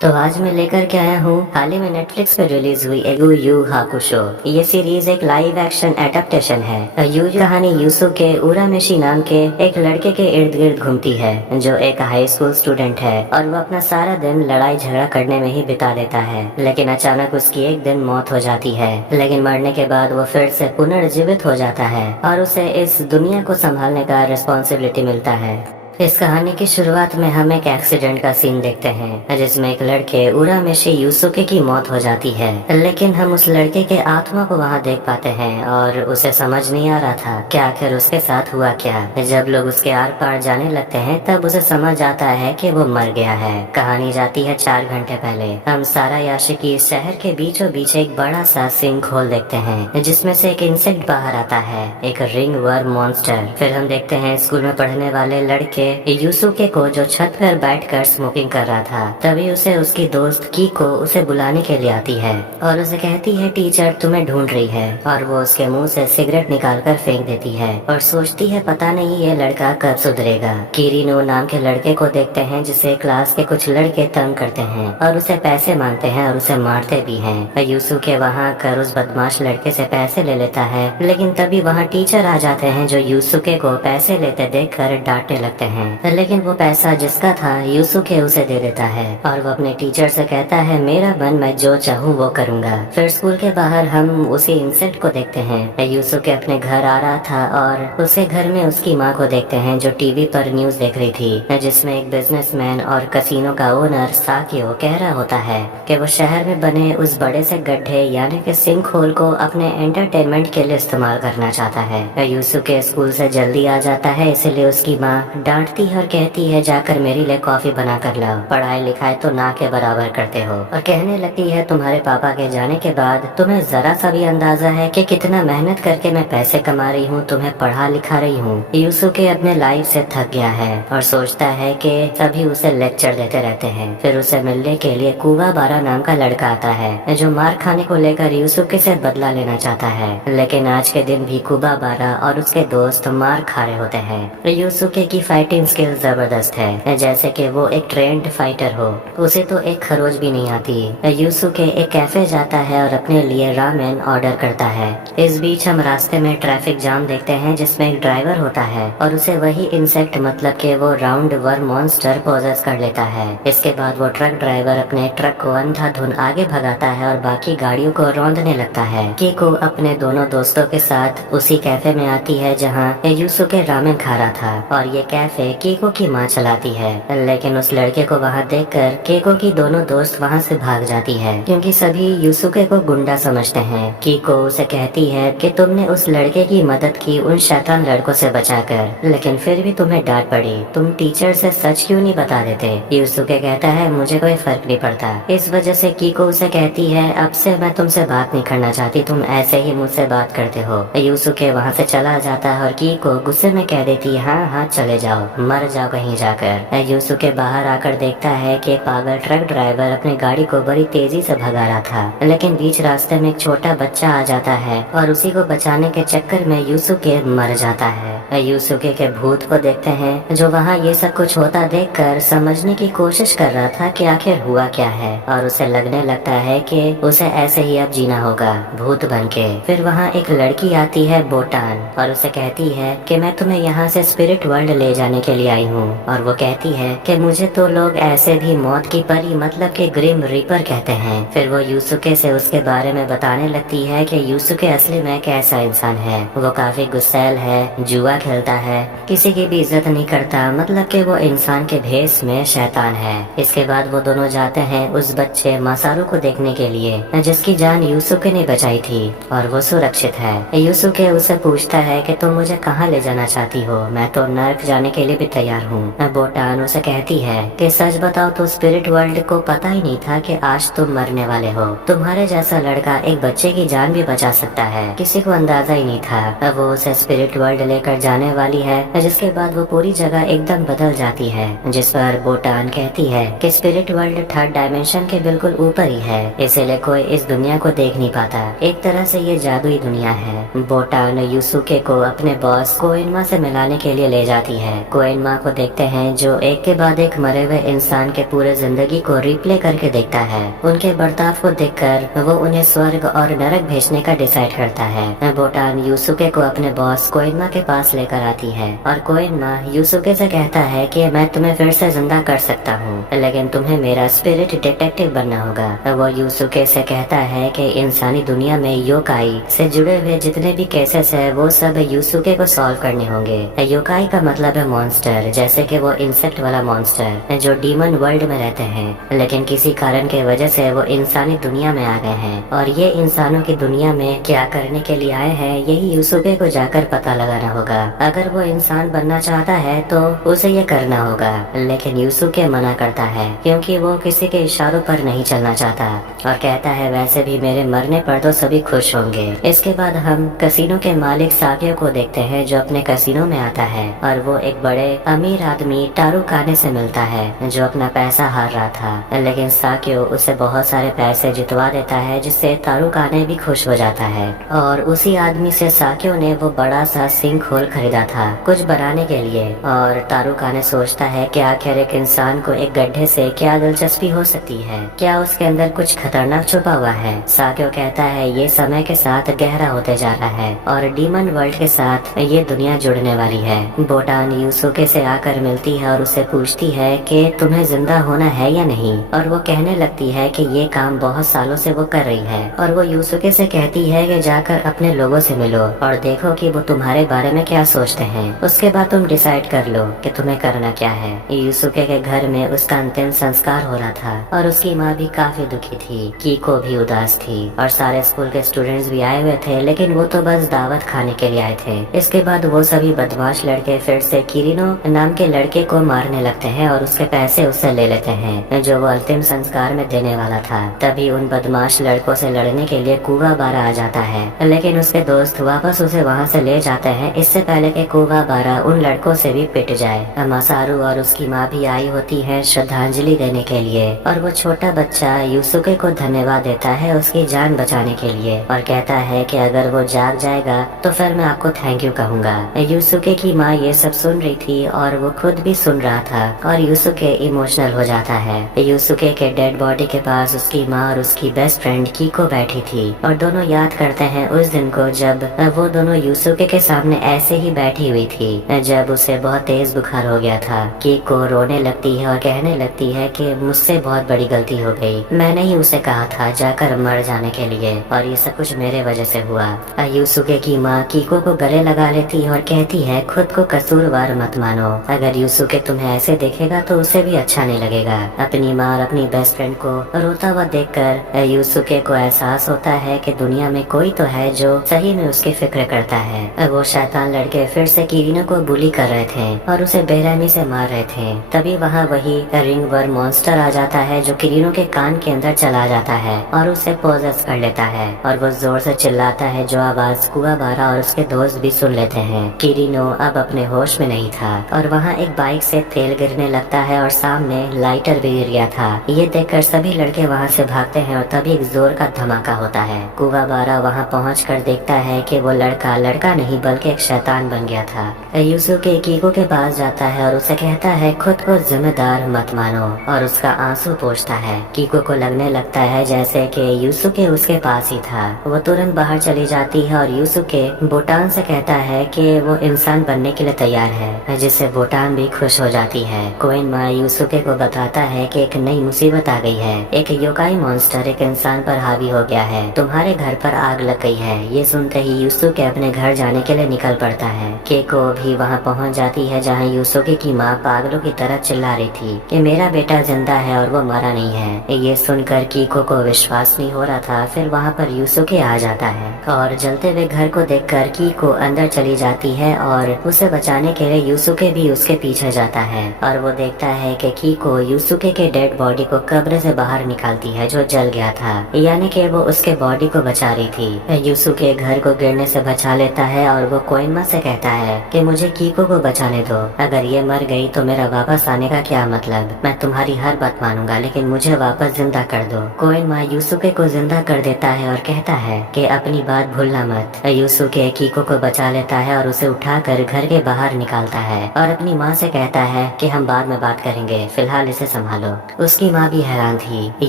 तो आज मैं लेकर के आया हूँ हाल ही में नेटफ्लिक्स पे रिलीज हुई यूयू यू हाकुशो। ये सीरीज एक लाइव एक्शन एडेप्टेशन है। यू कहानी यूसुके उरामेशी नाम के एक लड़के के इर्द गिर्द घूमती है जो एक हाई स्कूल स्टूडेंट है और वो अपना सारा दिन लड़ाई झगड़ा करने में ही बिता देता है। लेकिन अचानक उसकी एक दिन मौत हो जाती है, लेकिन मरने के बाद वो फिर से पुनर्जीवित हो जाता है और उसे इस दुनिया को संभालने का रिस्पॉन्सिबिलिटी मिलता है। इस कहानी की शुरुआत में हम एक एक्सीडेंट का सीन देखते हैं जिसमें एक लड़के उरामेशी यूसुके की मौत हो जाती है। लेकिन हम उस लड़के के आत्मा को वहां देख पाते हैं और उसे समझ नहीं आ रहा था कि आखिर उसके साथ हुआ क्या। जब लोग उसके आर पार जाने लगते हैं तब उसे समझ आता है कि वो मर गया है। कहानी जाती है 4 घंटे पहले। हम सारा याशिकी शहर के बीचों बीच एक बड़ा सा सिंक होल देखते हैं जिसमें से एक इंसेक्ट बाहर आता है, एक रिंग वर्म मॉन्स्टर। फिर हम देखते हैं स्कूल में पढ़ने वाले लड़के यूसुके को जो छत पर बैठकर स्मोकिंग कर रहा था। तभी उसे उसकी दोस्त कीको उसे बुलाने के लिए आती है और उसे कहती है टीचर तुम्हें ढूंढ रही है, और वो उसके मुंह से सिगरेट निकालकर फेंक देती है और सोचती है पता नहीं ये लड़का कब सुधरेगा। किरीनो नाम के लड़के को देखते हैं जिसे क्लास के कुछ लड़के तंग करते हैं और उसे पैसे मांगते हैं और उसे मारते भी हैं। यूसुके वहाँ आकर उस बदमाश लड़के से पैसे ले लेता है, लेकिन तभी वहाँ टीचर आ जाते हैं जो यूसुके को पैसे लेते देखकर डांटने लगते हैं। लेकिन वो पैसा जिसका था यूसुके उसे दे देता है और वो अपने टीचर से कहता है मेरा मन मैं जो चाहूँ वो करूँगा। फिर स्कूल के बाहर हम उसी इंसेक्ट को देखते हैं। यूसुके अपने घर आ रहा था और उसके घर में उसकी माँ को देखते हैं जो टीवी पर न्यूज देख रही थी, जिसमें एक बिजनेसमैन और कसिनो का ओनर साकियो कह रहा होता है कि वो शहर में बने उस बड़े से गड्ढे यानी कि सिंक होल को अपने एंटरटेनमेंट के लिए इस्तेमाल करना चाहता है। यूसुके स्कूल से जल्दी आ जाता है, इसलिए उसकी माँ डांटती है और कहती है जाकर मेरे लिए कॉफी बना कर लाओ, पढ़ाई लिखाई तो ना के बराबर करते हो। और कहने लगती है तुम्हारे पापा के जाने के बाद तुम्हें जरा सा भी अंदाजा है कि कितना मेहनत करके मैं पैसे कमा रही हूँ, तुम्हें पढ़ा लिखा रही हूँ। यूसुके अपने लाइफ से थक गया है और सोचता है कि सभी उसे लेक्चर देते रहते हैं। फिर उसे मिलने के लिए कुवाबारा नाम का लड़का आता है जो मार खाने को लेकर यूसुके से बदला लेना चाहता है। लेकिन आज के दिन भी कुवाबारा और उसके दोस्त मार खा रहे होते हैं। यूसुके की फाइटिंग स्किल जबरदस्त है, जैसे कि वो एक ट्रेंड फाइटर हो। उसे तो एक खरोच भी नहीं आती। यूसुके एक कैफे जाता है और अपने लिए रामेन ऑर्डर करता है। इस बीच हम रास्ते में ट्रैफिक जाम देखते हैं जिसमें एक ड्राइवर होता है और उसे वही इंसेक्ट मतलब कि वो राउंड वर्म मॉन्स्टर पोजेस कर लेता है। इसके बाद वो ट्रक ड्राइवर अपने ट्रक को अंधाधुन आगे भगाता है और बाकी गाड़ियों को रौंदने लगता है। कीको अपने दोनों दोस्तों के साथ उसी कैफे में आती है जहाँ यूसुके रामेन खा रहा था और ये कैफे कीको की माँ चलाती है। लेकिन उस लड़के को वहाँ देखकर कीको की दोनों दोस्त वहाँ से भाग जाती है क्योंकि सभी यूसुके को गुंडा समझते हैं। कीको उसे कहती है कि तुमने उस लड़के की मदद की उन शैतान लड़कों से बचाकर, लेकिन फिर भी तुम्हें डांट पड़ी, तुम टीचर से सच क्यों नहीं बता देते। यूसुके कहता है मुझे कोई फर्क नहीं पड़ता। इस वजह से कीको उसे कहती है अब से मैं तुमसे बात नहीं करना चाहती, तुम ऐसे ही मुझसे बात करते हो। यूसुके वहाँ से चला जाता है और कीको गुस्से में कह देती है हाँ हाँ चले जाओ, मर जाओ कहीं जाकर। यूसुके बाहर आकर देखता है कि पागल ट्रक ड्राइवर अपनी गाड़ी को बड़ी तेजी से भगा रहा था, लेकिन बीच रास्ते में एक छोटा बच्चा आ जाता है और उसी को बचाने के चक्कर में यूसुके मर जाता है। यूसुके के भूत को देखते हैं जो वहाँ ये सब कुछ होता देखकर समझने की कोशिश कर रहा था कि आखिर हुआ क्या है, और उसे लगने लगता है कि उसे ऐसे ही अब जीना होगा भूत बनके। फिर वहाँ एक लड़की आती है बोटान और उसे कहती है कि मैं तुम्हें यहाँ से स्पिरिट वर्ल्ड ले जाने के लिए आई हूँ, और वो कहती है कि मुझे तो लोग ऐसे भी मौत की परी मतलब के ग्रिम रीपर कहते हैं। फिर वो यूसुके से उसके बारे में बताने लगती है कि यूसुके असली में कैसा इंसान है। वो काफी गुस्सैल है, जुआ खेलता है, किसी की भी इज्जत नहीं करता, मतलब कि वो इंसान के भेष में शैतान है। इसके बाद वो दोनों जाते हैं उस बच्चे मासारू को देखने के लिए जिसकी जान यूसुके ने बचाई थी और वो सुरक्षित है। यूसुके उसे पूछता है कि तुम मुझे कहाँ ले जाना चाहती हो, मैं तो नर्क जाने के लिए भी तैयार हूँ। बोटान उसे कहती है कि सच बताओ तो स्पिरिट वर्ल्ड को पता ही नहीं था कि आज तुम मरने वाले हो। तुम्हारे जैसा लड़का एक बच्चे की जान भी बचा सकता है, किसी को अंदाजा ही नहीं था। अब वो उसे स्पिरिट वर्ल्ड लेकर जाने वाली है, जिसके बाद वो पूरी जगह एकदम बदल जाती है, जिस पर बोटान कहती है कि स्पिरिट वर्ल्ड थर्ड डायमेंशन के बिल्कुल ऊपर ही है, इसीलिए कोई इस दुनिया को देख नहीं पाता। एक तरह से ये जादुई दुनिया है। बोटान यूसुके को अपने बॉस कोइनमा से मिलाने के लिए ले जाती है। कोएनमा को देखते हैं जो एक के बाद एक मरे हुए इंसान के पूरे जिंदगी को रिप्ले करके देखता है। उनके बर्ताव को देखकर वो उन्हें स्वर्ग और नरक भेजने का डिसाइड करता है। बोटान यूसुके को अपने बॉस कोएनमा के पास लेकर आती है और कोएनमा यूसुके से कहता है कि मैं तुम्हें फिर से जिंदा कर सकता हूँ, लेकिन तुम्हें मेरा स्पिरिट डिटेक्टिव बनना होगा। वो यूसुके से कहता है कि इंसानी दुनिया में योकाई से जुड़े हुए जितने भी केसेस है वो सब यूसुके को सॉल्व करने होंगे। योकाई का मतलब है मॉन्स्टर, जैसे कि वो इंसेक्ट वाला मॉन्स्टर जो डीमन वर्ल्ड में रहते हैं, लेकिन किसी कारण के वजह से वो इंसानी दुनिया में आ गए हैं और ये इंसानों की दुनिया में क्या करने के लिए आए हैं यही यूसुके को जाकर पता लगाना होगा। अगर वो इंसान बनना चाहता है तो उसे ये करना होगा, लेकिन यूसुके मना करता है क्योंकि वो किसी के इशारों पर नहीं चलना चाहता और कहता है वैसे भी मेरे मरने पर तो सभी खुश होंगे। इसके बाद हम कसिनो के मालिक साकियो को देखते हैं जो अपने कसिनो में आता है और वो एक बड़े अमीर आदमी टारू काने से मिलता है जो अपना पैसा हार रहा था, लेकिन साकियो उसे बहुत सारे पैसे जितवा देता है जिससे तारू काने भी खुश हो जाता है। और उसी आदमी से साकियो ने वो बड़ा सा सिंक होल खरीदा था कुछ बनाने के लिए और तारू काने सोचता है कि आखिर एक इंसान को एक गड्ढे से क्या दिलचस्पी हो सकती है, क्या उसके अंदर कुछ खतरनाक छुपा हुआ है। साकियो कहता है ये समय के साथ गहरा होते जा रहा है और डीमन वर्ल्ड के साथ ये दुनिया जुड़ने वाली है। बोटान यूसुके से आकर मिलती है और उसे पूछती है कि तुम्हें जिंदा होना है या नहीं, और वो कहने लगती है कि ये काम बहुत सालों से वो कर रही है और वो यूसुके से कहती है कि जाकर अपने लोगों से मिलो और देखो कि वो तुम्हारे बारे में क्या सोचते हैं, उसके बाद तुम डिसाइड कर लो कि तुम्हें करना क्या है। यूसुके के घर में उसका अंतिम संस्कार हो रहा था और उसकी माँ भी काफी दुखी थी, कीको भी उदास थी और सारे स्कूल के स्टूडेंट्स भी आए हुए थे, लेकिन वो तो बस दावत खाने के लिए आए थे। इसके बाद वो सभी बदमाश लड़के फिर से किरिनो नाम के लड़के को मारने लगते हैं और उसके पैसे उससे ले लेते हैं जो वो अंतिम संस्कार में देने वाला था। तभी उन बदमाश लड़कों से लड़ने के लिए कुवाबारा आ जाता है, लेकिन उसके दोस्त वापस उसे वहाँ से ले जाते हैं इससे पहले कि कुवाबारा उन लड़कों से भी पिट जाए। मासारू और उसकी माँ भी आई होती है श्रद्धांजलि देने के लिए और वो छोटा बच्चा यूसुके को धन्यवाद देता है उसकी जान बचाने के लिए और कहता है कि अगर वो जाग जाएगा तो फिर मैं आपको थैंक यू कहूँगा। यूसुके की माँ ये सब सुन रही थी और वो खुद भी सुन रहा था और यूसुके इमोशनल हो जाता है। यूसुके के डेड बॉडी के पास उसकी माँ और उसकी बेस्ट फ्रेंड कीको बैठी थी और दोनों याद करते हैं उस दिन को जब वो दोनों यूसुके के सामने ऐसे ही बैठी हुई थी जब उसे बहुत तेज बुखार हो गया था। कीको रोने लगती है और कहने लगती है कि मुझसे बहुत बड़ी गलती हो गई, मैंने ही उसे कहा था जाकर मर जाने के लिए और ये सब कुछ मेरे वजह से हुआ। यूसुके की माँ कीको को गले लगा लेती है और कहती है खुद को कसूरवार मत मानो, अगर यूसुके तुम्हें ऐसे देखेगा तो उसे भी अच्छा नहीं लगेगा। अपनी माँ और अपनी बेस्ट फ्रेंड को रोता हुआ देखकर यूसुके को एहसास होता है कि दुनिया में कोई तो है जो सही में उसकी फिक्र करता है। वो शैतान लड़के फिर से किरिनो को बुली कर रहे थे और उसे बेरहमी से मार रहे थे। तभी वहाँ वही रिंग वर्म मॉन्स्टर आ जाता है जो किरिनो के कान के अंदर चला जाता है और उसे पोजेस कर लेता है और वो जोर से चिल्लाता है जो आवाज कुवाबारा और उसके दोस्त भी सुन लेते हैं। किरिनो अब अपने होश में नहीं था और वहाँ एक बाइक से तेल गिरने लगता है और सामने लाइटर भी गिर गया था। ये देखकर सभी लड़के वहाँ से भागते हैं और तभी एक जोर का धमाका होता है। कुवाबारा वहाँ पहुँचकर देखता है कि वो लड़का नहीं बल्कि एक शैतान बन गया था। यूसुके कीको के पास जाता है और उसे कहता है खुद को जिम्मेदार मत मानो और उसका आंसू पोंछता है। कीको को लगने लगता है जैसे कि यूसुके उसके पास ही था। वो तुरंत बाहर चली जाती है और यूसुके बोटान से कहता है कि वो इंसान बनने के लिए तैयार है, जिससे बोटान भी खुश हो जाती है। कोएनमा यूसुके को बताता है कि एक नई मुसीबत आ गई है, एक योकाई मॉन्स्टर एक इंसान पर हावी हो गया है, तुम्हारे घर पर आग लग गई है। ये सुनते ही यूसुके अपने घर जाने के लिए निकल पड़ता है। केको भी वहाँ पहुँच जाती है जहाँ यूसुके की माँ पागलों की तरह चिल्ला रही थी कि मेरा बेटा जिंदा है और वो मरा नहीं है। ये सुनकर कीको को विश्वास नहीं हो रहा था। फिर वहाँ पर यूसुके आ जाता है और जलते हुए घर को देखकर कीको अंदर चली जाती है और उसे बचाने के लिए यूसुके भी उसके पीछे जाता है और वो देखता है कि कीको यूसुके के डेड बॉडी को कब्र से बाहर निकालती है जो जल गया था, यानी कि वो उसके बॉडी को बचा रही थी। यूसुके घर को गिरने से बचा लेता है और वो कोएनमा से कहता है कि मुझे कीको को बचाने दो। अगर ये मर गई तो मेरा वापस आने का क्या मतलब। मैं तुम्हारी हर बात मानूंगा, लेकिन मुझे वापस जिंदा कर दो। कोएनमा यूसुके को जिंदा कर देता है और कहता है कि अपनी बात भूलना मत। यूसुके कीको को बचा लेता है और उसे उठाकर घर के बाहर निकालता है और अपनी माँ से कहता है कि हम बाद में बात करेंगे, फिलहाल इसे संभालो। उसकी माँ भी हैरान थी।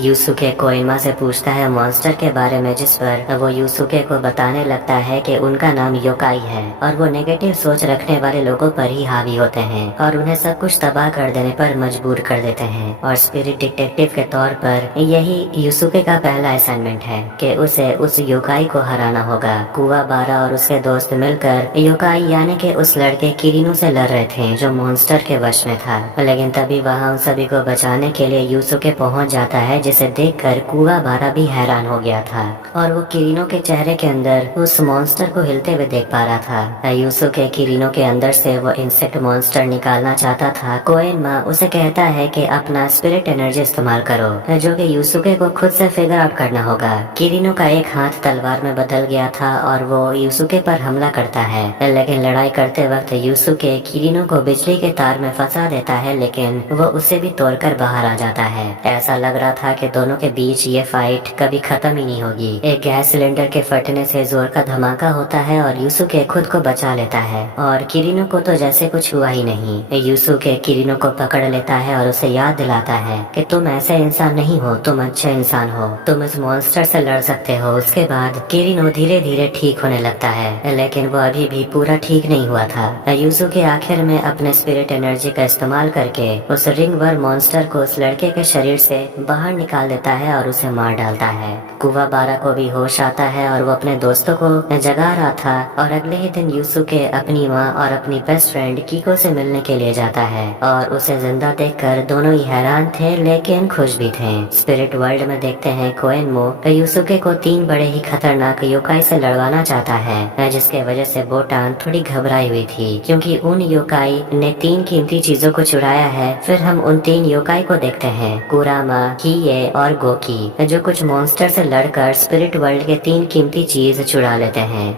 यूसुके कोएनमा से पूछता है मॉन्स्टर के बारे में, जिस पर वो यूसुके को बताने लगता है कि उनका नाम योकाई है और वो नेगेटिव सोच रखने वाले लोगों पर ही हावी होते हैं और उन्हें सब कुछ तबाह कर देने पर मजबूर कर देते हैं। और स्पिरिट डिटेक्टिव के तौर पर यही यूसुके का पहला असाइनमेंट है कि उसे उस योकाई को हराना होगा। कुवाबारा और उसके दोस्त मिलकर योकाई यानी कि उस लड़के किरिनो से लड़ रहे थे जो मॉन्स्टर के वश में था, लेकिन तभी वहाँ उन सभी को बचाने के लिए यूसुके पहुँच जाता है, जिसे देखकर कुवाबारा भी हैरान हो गया था और वो किरिनो के चेहरे के अंदर उस मॉन्स्टर को हिलते हुए देख पा रहा था। यूसुके किरिनो के अंदर से वो इंसेक्ट मॉन्स्टर निकालना चाहता था। कोएनमा उसे कहता है कि अपना स्पिरिट एनर्जी इस्तेमाल करो, जो कि यूसुके को खुद से फिगर आउट करना होगा। किरिनो का एक हाथ तलवार में बदल गया था और वो यूसुके पर हमला करता है, लेकिन लड़ाई करते वक्त यूसुके किरिनो को बिजली के तार में फंसा देता है, लेकिन वो उसे भी तोड़कर बाहर आ जाता है। ऐसा लग रहा था कि दोनों के बीच ये फाइट कभी खत्म ही नहीं होगी। एक गैस सिलेंडर के फटने से जोर का धमाका होता है और यूसुके खुद को बचा लेता है और किरिनो को तो जैसे कुछ हुआ ही नहीं। यूसुके किरिनो को पकड़ लेता है और उसे याद दिलाता है कि तुम ऐसे इंसान नहीं हो, तुम अच्छे इंसान हो, तुम इस मॉन्स्टर से लड़ सकते हो। उसके बाद किरिनो धीरे धीरे ठीक होने लगता है, लेकिन वो अभी भी पूरा ठीक नहीं हुआ था। यूसुके आखिर में अपने स्पिरिट एनर्जी का इस्तेमाल करके उस रिंगवर्म मॉन्स्टर को उस लड़के के शरीर से बाहर निकाल देता है और उसे मार डालता है। कुवाबारा को भी होश आता है और वो अपने दोस्तों को जगा रहा था और अगले ही दिन यूसुके अपनी माँ और अपनी बेस्ट फ्रेंड कीको से मिलने के लिए जाता है और उसे जिंदा देखकर दोनों ही हैरान थे लेकिन खुश भी थे। स्पिरिट वर्ल्ड में देखते हैं कोएनमो यूसुके को 3 बड़े ही खतरनाक योकाई से लड़वाना चाहता है, जिसके वजह से बोटान थोड़ी घबराई हुई थी क्योंकि उन योकाई ने 3 कीमती चीजों को चुराया है। फिर हम उन 3 योकाई को देखते हैं, कुरामा, हिये और गोकी, जो कुछ मॉन्स्टर से लड़कर स्पिरिट वर्ल्ड के 3 कीमती चीज चुरा लेते हैं।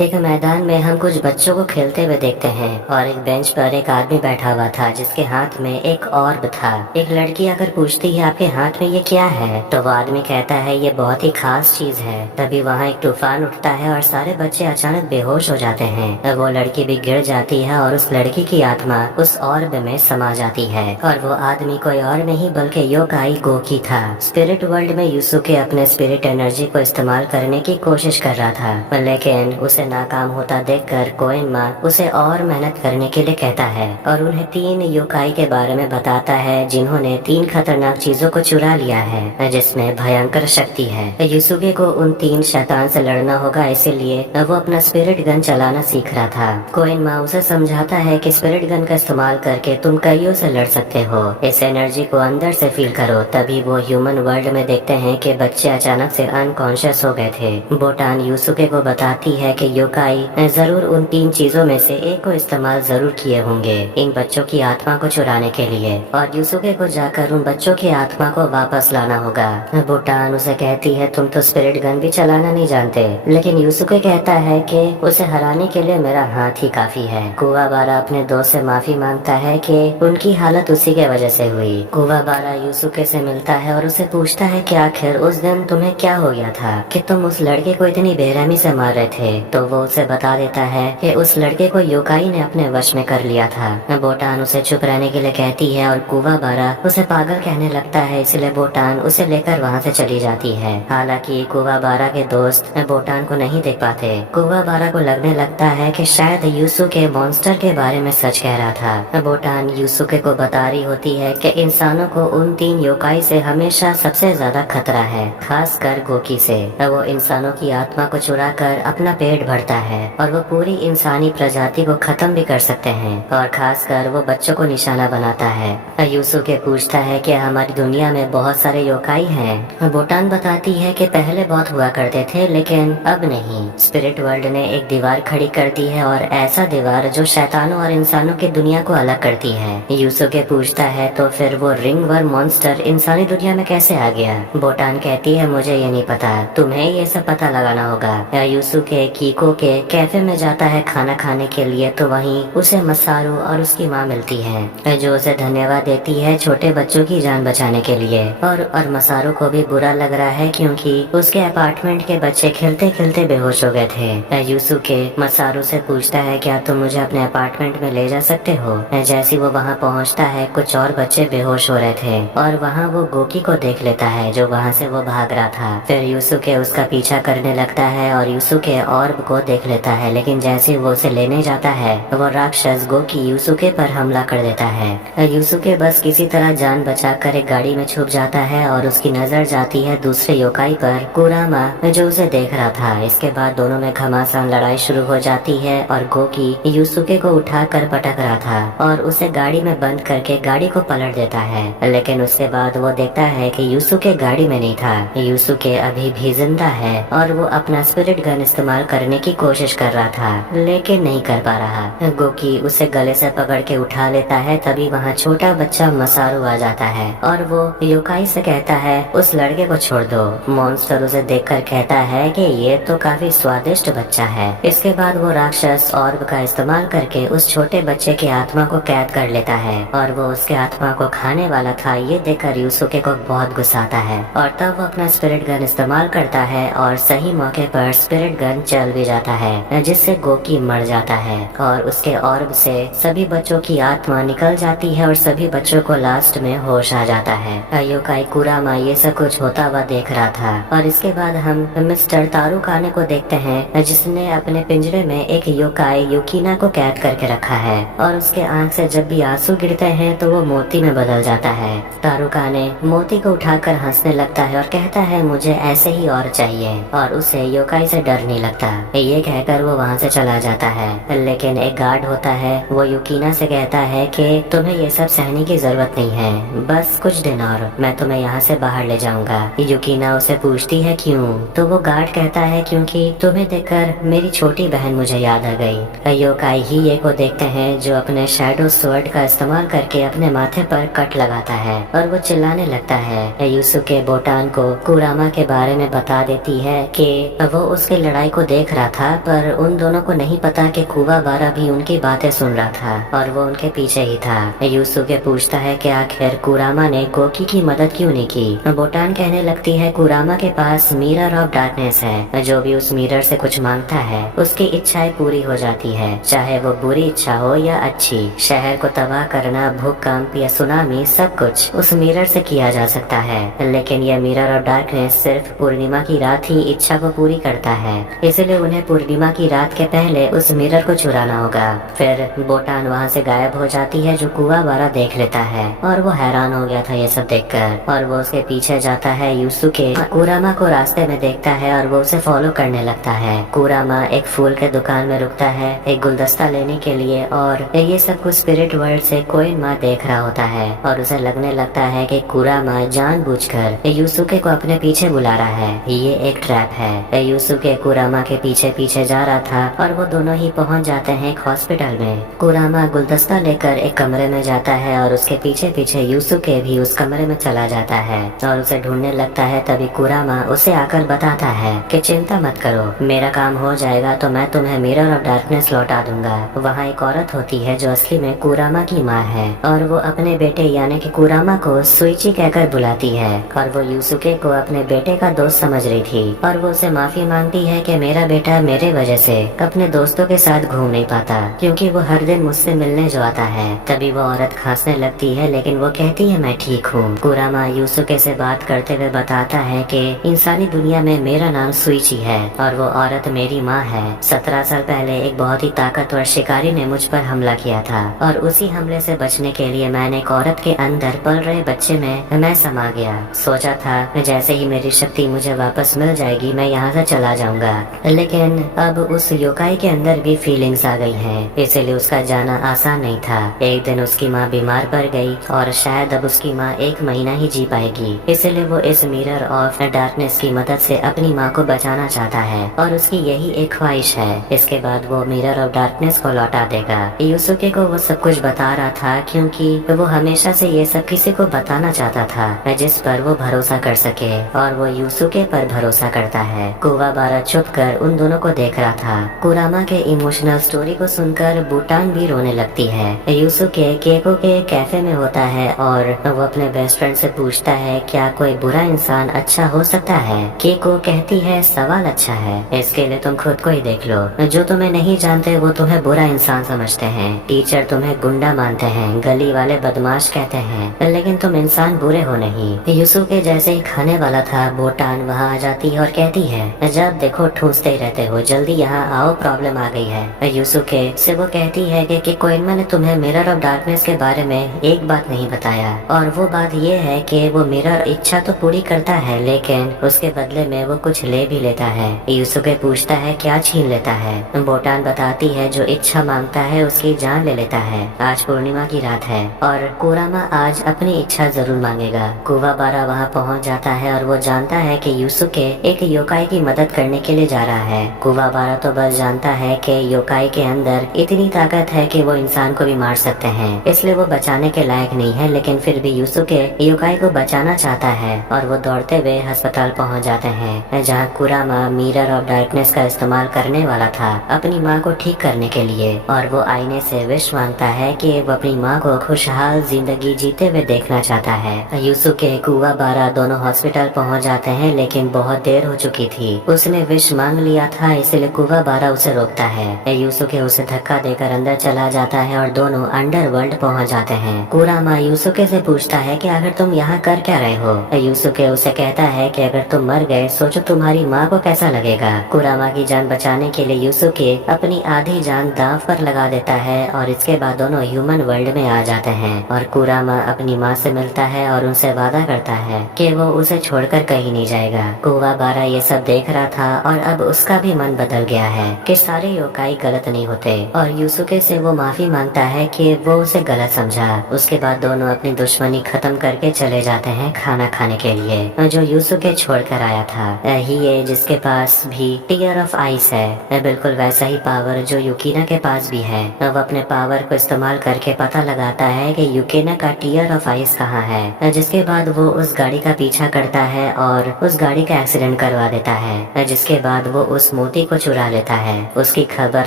एक मैदान में हम कुछ बच्चों को खेलते हुए देखते हैं और एक बेंच पर एक आदमी बैठा हुआ था जिसके हाथ में एक ऑर्ब था। एक लड़की आकर पूछती है आपके हाथ में ये क्या है, तो वो आदमी कहता है ये बहुत ही खास चीज है। तभी वहाँ एक तूफान उठता है और सारे बच्चे अचानक बेहोश हो जाते हैं। वो लड़की भी गिर जाती है और उस लड़की की आत्मा उस ऑर्ब में समा जाती है और वो आदमी कोई और नहीं बल्कि योकाई गोकी था। स्पिरिट वर्ल्ड में यूसुके अपने स्पिरिट एनर्जी को इस्तेमाल करने की कोशिश कर रहा था, लेकिन उसे नाकाम होता देखकर कोएनमा उसे और मेहनत करने के लिए कहता है और उन्हें 3 योकाई के बारे में बताता है जिन्होंने 3 खतरनाक चीजों को चुरा लिया है जिसमें भयंकर शक्ति है। यूसुके को उन 3 शैतान से लड़ना होगा, इसीलिए वो अपना स्पिरिट गन चलाना सीख रहा था। कोएनमा उसे समझाता है कि स्पिरिट गन का इस्तेमाल करके तुम कईयों से लड़ सकते हो, इस एनर्जी को अंदर से फील करो। तभी वो ह्यूमन वर्ल्ड में देखते हैं कि बच्चे अचानक से अनकॉन्शियस हो गए थे। बोटान यूसुके को बताती है कि योकाई जरूर उन 3 चीजों में से एक को इस्तेमाल जरूर किए होंगे इन बच्चों की आत्मा को चुराने के लिए, और यूसुके को जाकर उन बच्चों की आत्मा को वापस लाना होगा। बोटान उसे कहती है तुम तो स्पिरिट गन भी चलाना नहीं जानते, लेकिन यूसुके कहता है कि उसे हराने के लिए मेरा हाथ ही काफी है। कुवाबारा अपने दोस्त से माफी मांगता है कि उनकी हालत उसी के वजह से हुई। कुवाबारा यूसुके से मिलता है और उसे पूछता है कि आखिर उस दिन तुम्हें क्या हो गया था कि तुम उस लड़के को इतनी बेरहमी से मार रहे थे। तो वो उसे बता देता है कि उस लड़के को योकाई ने अपने वश में कर लिया था। बोटान उसे चुप रहने के लिए कहती है और कुवाबारा उसे पागल कहने लगता है, इसलिए बोटान उसे लेकर वहाँ से चली जाती है। हालांकि कुवाबारा के दोस्त बोटान को नहीं देख पाते। कुवाबारा को लगने लगता है कि शायद यूसुके मॉन्स्टर के बारे में सच कह रहा था। बोटान यूसुके को बता रही होती है कि इंसानों को उन 3 योकाई से हमेशा सबसे ज्यादा खतरा है, खासकर गोकी से। वो इंसानों की आत्मा को चुरा कर अपना पेट भरता है और वो पूरी इंसानी प्रजाति को खत्म भी कर सकते हैं, और खासकर वो बच्चों को निशाना बनाता है। यूसुके पूछता है कि हमारी दुनिया में बहुत सारे योकाई हैं। बोटान बताती है कि पहले बहुत हुआ करते थे लेकिन अब नहीं। स्पिरिट वर्ल्ड ने एक दीवार खड़ी कर दी है, और ऐसा दीवार जो शैतानों और इंसानों की दुनिया को अलग करती है। यूसुके पूछता है तो फिर वो रिंगवर्म मॉन्स्टर इंसानी दुनिया में कैसे आ गया। बोटान कहती है मुझे ये नहीं पता, तुम्हें ये सब पता लगाना होगा। यूसुके कीको इको के कैफे में जाता है खाना खाने के लिए, तो वहीं उसे मसारू और उसकी माँ मिलती है जो उसे धन्यवाद देती है छोटे बच्चों की जान बचाने के लिए। और मसारू को भी बुरा लग रहा है क्योंकि उसके अपार्टमेंट के बच्चे खेलते खेलते बेहोश हो गए थे। यूसुके मसारू से पूछता है क्या तुम मुझे अपने अपार्टमेंट में ले जा सकते हो। जैसे वो वहाँ पहुँचता है कुछ और बच्चे बेहोश हो रहे थे और वहाँ वो गोकी को देख लेता है जो वहाँ से वो भाग रहा था। फिर यूसुके उसका पीछा करने लगता है और यूसुके ऑर्ब को देख लेता है, लेकिन जैसे वो उसे लेने जाता है वो राक्षस गोकी यूसुके पर हमला कर देता है। यूसुके बस किसी तरह जान बचाकर एक गाड़ी में छुप जाता है और उसकी नजर जाती है दूसरे योकाई पर, कुरामा, जो उसे देख रहा था। इसके बाद दोनों में घमासान लड़ाई शुरू हो जाती है और गोकी यूसुके को उठाकर पटक रहा था और उसे गाड़ी में बंद करके गाड़ी को पलट देता है। लेकिन उसके बाद वो देखता है कि यूसुके गाड़ी में नहीं था, यूसुके अभी भी जिंदा है और वो अपना स्पिरिट गन इस्तेमाल करने की कोशिश कर रहा था लेकिन नहीं कर पा रहा। गोकी उसे गले से पकड़ के उठा लेता है, तभी वहाँ छोटा बच्चा मसारू आ जाता है और वो योकाई से कहता है उस लड़के को छोड़ दो। मॉन्स्टर उसे देखकर कहता है कि ये तो काफी स्वादिष्ट बच्चा है। इसके बाद वो राक्षस ऑर्ब का इस्तेमाल करके उस छोटे बच्चे की आत्मा को कैद कर लेता है और वो उसके आत्मा को खाने वाला था। ये देखकर यूसुके को बहुत गुस्सा आता है और तब वो अपना स्पिरिट गन इस्तेमाल करता है और सही मौके पर स्पिरिट गन चल भी जाता है जिससे गोकी मर जाता है और उसके ऑर्ब से सभी बच्चों की आत्मा निकल जाती है और सभी बच्चों को लास्ट में होश आ जाता है। योकाई कुरामा ये सब कुछ होता हुआ देख रहा था और इसके बाद हम मिस्टर तारू काने को देखते हैं जिसने अपने पिंजरे में एक योकाई युकीना को कैद करके रखा है और उसके आंख से जब भी आंसू गिरते हैं तो वो मोती में बदल जाता है। तारू काने मोती को उठाकर हंसने लगता है और कहता है मुझे ऐसे ही और चाहिए और उसे योकाई से डर नहीं लगता। ये कहकर वो वहाँ से चला जाता है, लेकिन एक गार्ड होता है वो युकीना से कहता है कि तुम्हें ये सब सहने की जरूरत नहीं है, बस कुछ दिन और मैं तुम्हें यहाँ से बाहर ले जाऊंगा। युकीना उसे पूछती है क्यों, तो वो गार्ड कहता है क्योंकि तुम्हें देखकर मेरी छोटी बहन मुझे याद आ गई। योकाई ही को देखते हैं जो अपने शैडो स्वॉर्ड का इस्तेमाल करके अपने माथे पर कट लगाता है और वो चिल्लाने लगता है। यूसुके बोटान को कुरामा के बारे में बता देती है कि वो उसके लड़ाई को देख रहा था पर उन दोनों को नहीं पता कि कुवाबारा भी उनकी बातें सुन रहा था और वो उनके पीछे ही था। यूसुके पूछता है कि आखिर कुरामा ने गोकी की मदद क्यों नहीं की। बोटान कहने लगती है कुरामा के पास मिरर ऑफ डार्कनेस है, जो भी उस मिरर से कुछ मांगता है उसकी इच्छाएं पूरी हो जाती है, चाहे वो बुरी इच्छा हो या अच्छी। शहर को तबाह करना, भूकंप या सुनामी, सब कुछ उस मिरर से किया जा सकता है, लेकिन यह मिरर ऑफ डार्कनेस सिर्फ पूर्णिमा की रात ही इच्छा को पूरी करता है, इसलिए उन्हें पूर्णिमा की रात के पहले उस मिरर को चुराना होगा। फिर बोटान वहाँ से गायब हो जाती है जो कुवाबारा देख लेता है और वो हैरान हो गया था ये सब देखकर और वो उसके पीछे जाता है। यूसुके कुरामा को रास्ते में देखता है और वो उसे फॉलो करने लगता है। कुरामा एक फूल के दुकान में रुकता है एक गुलदस्ता लेने के लिए और ये सब कुछ स्पिरिट वर्ल्ड से कोइन माँ देख रहा होता है और उसे लगने लगता है कि कुरामा जानबूझकर यूसुके को अपने पीछे बुला रहा है, ये एक ट्रैप है। यूसुके कुरामा के पीछे पीछे जा रहा था और वो दोनों ही पहुंच जाते हैं एक हॉस्पिटल में। कुरामा गुलदस्ता लेकर एक कमरे में जाता है और उसके पीछे पीछे यूसुके भी उस कमरे में चला जाता है और उसे ढूंढने लगता है। तभी कुरामा उसे आकर बताता है कि चिंता मत करो, मेरा काम हो जाएगा तो मैं तुम्हें मिरर ऑफ डार्कनेस लौटा दूंगा। वहाँ एक औरत होती है जो असली में कुरामा की माँ है और वो अपने बेटे यानी कि कुरामा को सुइची कहकर बुलाती है और वो यूसुके को अपने बेटे का दोस्त समझ रही थी और वो उसे माफी मांगती है कि मेरा बेटा मेरे वजह से अपने दोस्तों के साथ घूम नहीं पाता क्योंकि वो हर दिन मुझसे मिलने जो आता है। तभी वो औरत खांसने लगती है लेकिन वो कहती है मैं ठीक हूँ। कुरामा यूसुके से बात करते हुए बताता है कि इंसानी दुनिया में मेरा नाम सुइची है और वो औरत मेरी माँ है। 17 साल पहले एक बहुत ही ताकतवर शिकारी ने मुझ पर हमला किया था और उसी हमले से बचने के लिए मैंने एक औरत के अंदर पल रहे बच्चे में मैं समा गया। सोचा था जैसे ही मेरी शक्ति मुझे वापस मिल जाएगी मैं यहाँ से चला जाऊंगा, लेकिन अब उस योकाई के अंदर भी फीलिंग्स आ गई हैं, इसलिए उसका जाना आसान नहीं था। एक दिन उसकी माँ बीमार पड़ गई और शायद अब उसकी माँ 1 महीना ही जी पाएगी, इसलिए वो इस मिरर ऑफ डार्कनेस की मदद से अपनी माँ को बचाना चाहता है और उसकी यही एक ख्वाहिश है। इसके बाद वो मिरर ऑफ डार्कनेस को लौटा देगा। यूसुके को वो सब कुछ बता रहा था क्योंकि वो हमेशा से ये सब किसी को बताना चाहता था जिस पर वो भरोसा कर सके और वो यूसुके पर भरोसा करता है। कुवाबारा चुप कर उन दोनों को देख रहा था। कुरामा के इमोशनल स्टोरी को सुनकर बूटान भी रोने लगती है। यूसुके केको के कैफे में होता है और वो अपने बेस्ट फ्रेंड से पूछता है क्या कोई बुरा इंसान अच्छा हो सकता है। केको कहती है सवाल अच्छा है, इसके लिए तुम खुद को ही देख लो। जो तुम्हें नहीं जानते वो तुम्हें बुरा इंसान समझते हैं। टीचर तुम्हें गुंडा मानते हैं, गली वाले बदमाश कहते हैं, लेकिन तुम इंसान बुरे हो नहीं। यूसुके जैसे ही खाने वाला था, बूटान वहाँ आ जाती है और कहती है जब देखो ठूसते ही रहते हो, जल्दी यहाँ आओ, प्रॉब्लम आ गई है। यूसुके से वो कहती है कि कोइनमा ने तुम्हें मिरर ऑफ डार्कनेस के बारे में एक बात नहीं बताया, और वो बात ये है कि वो मिरर इच्छा तो पूरी करता है लेकिन उसके बदले में वो कुछ ले भी लेता है। यूसुके पूछता है क्या छीन लेता है। बूटान बताती है जो इच्छा मांगता है उसकी जान ले लेता है। आज पूर्णिमा की रात है और कुरामा आज अपनी इच्छा जरूर मांगेगा। कुवाबारा वहाँ पहुँच जाता है और वो जानता है कि यूसुके एक योकाई की मदद करने के लिए जा रहा है। कुवाबारा तो बस जानता है कि योकाई के अंदर इतनी ताकत है कि वो इंसान को भी मार सकते हैं, इसलिए वो बचाने के लायक नहीं है, लेकिन फिर भी यूसुके योकाई को बचाना चाहता है और वो दौड़ते हुए अस्पताल पहुंच जाते हैं, जहां कुरामा मिरर ऑफ डार्कनेस का इस्तेमाल करने वाला था अपनी माँ को ठीक करने के लिए। और वो आईने से विश मांगता है कि वो अपनी माँ को खुशहाल जिंदगी जीते हुए देखना चाहता है। यूसुके कुवाबारा दोनों हॉस्पिटल पहुंच जाते हैं, लेकिन बहुत देर हो चुकी थी। उसने विश मांग लिया था, इसलिए कुवाबारा उसे रोकता है। यूसुके उसे धक्का देकर अंदर चला जाता है और दोनों अंडरवर्ल्ड पहुंच जाते हैं। कुरामा यूसुके से पूछता है कि अगर तुम यहाँ कर क्या रहे हो। यूसुके उसे कहता है कि अगर तुम मर गए सोचो तुम्हारी माँ को कैसा लगेगा। कुरामा की जान बचाने के लिए यूसुके अपनी आधी जान दांव पर लगा देता है और इसके बाद दोनों ह्यूमन वर्ल्ड में आ जाते हैं और कुरामा अपनी माँ से मिलता है और उनसे वादा करता है कि वो उसे छोड़कर कहीं नहीं जाएगा। कुवाबारा ये सब देख रहा था और अब उसका भी मन बदल गया है कि सारे योकाई गलत नहीं होते, और यूसुके से वो माफी मांगता है कि वो उसे गलत समझा। उसके बाद दोनों अपनी दुश्मनी खत्म करके चले जाते हैं खाना खाने के लिए, जो यूसुके छोड़कर आया था। ही जिसके पास भी टीयर ऑफ आइस है, बिल्कुल वैसा ही पावर जो युकीना के पास भी है। वो अपने पावर को इस्तेमाल करके पता लगाता है कि युकीना का टीयर ऑफ आइस कहाँ है, जिसके बाद वो उस गाड़ी का पीछा करता है और उस गाड़ी का एक्सीडेंट करवा देता है, जिसके बाद वो उस मोती को चुरा लेता है। उसकी खबर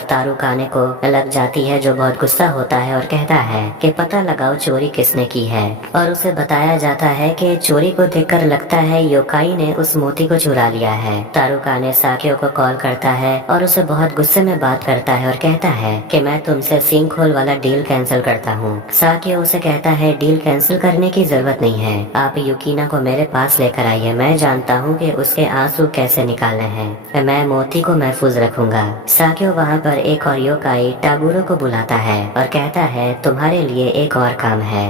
तारुकाने को लग जाती है, जो बहुत गुस्सा होता है और कहता है कि पता लगाओ चोरी किसने की है, और उसे बताया जाता है कि चोरी को देखकर लगता है योकाई ने उस मोती को चुरा लिया है। तारुकाने साकियो को कॉल करता है और उसे बहुत गुस्से में बात करता है और कहता है कि मैं तुमसे सिंकहोल वाला डील कैंसिल करता हूँ। साकियो उसे कहता है डील कैंसिल करने की जरूरत नहीं है, आप युकीना को मेरे पास लेकर आइए, मैं जानता हूँ कि उसके आंसू कैसे निकालने हैं, मैं मोती को महफूज रखूंगा। साकियो वहाँ पर एक और योकाई टागुरो को बुलाता है और कहता है तुम्हारे लिए एक और काम है।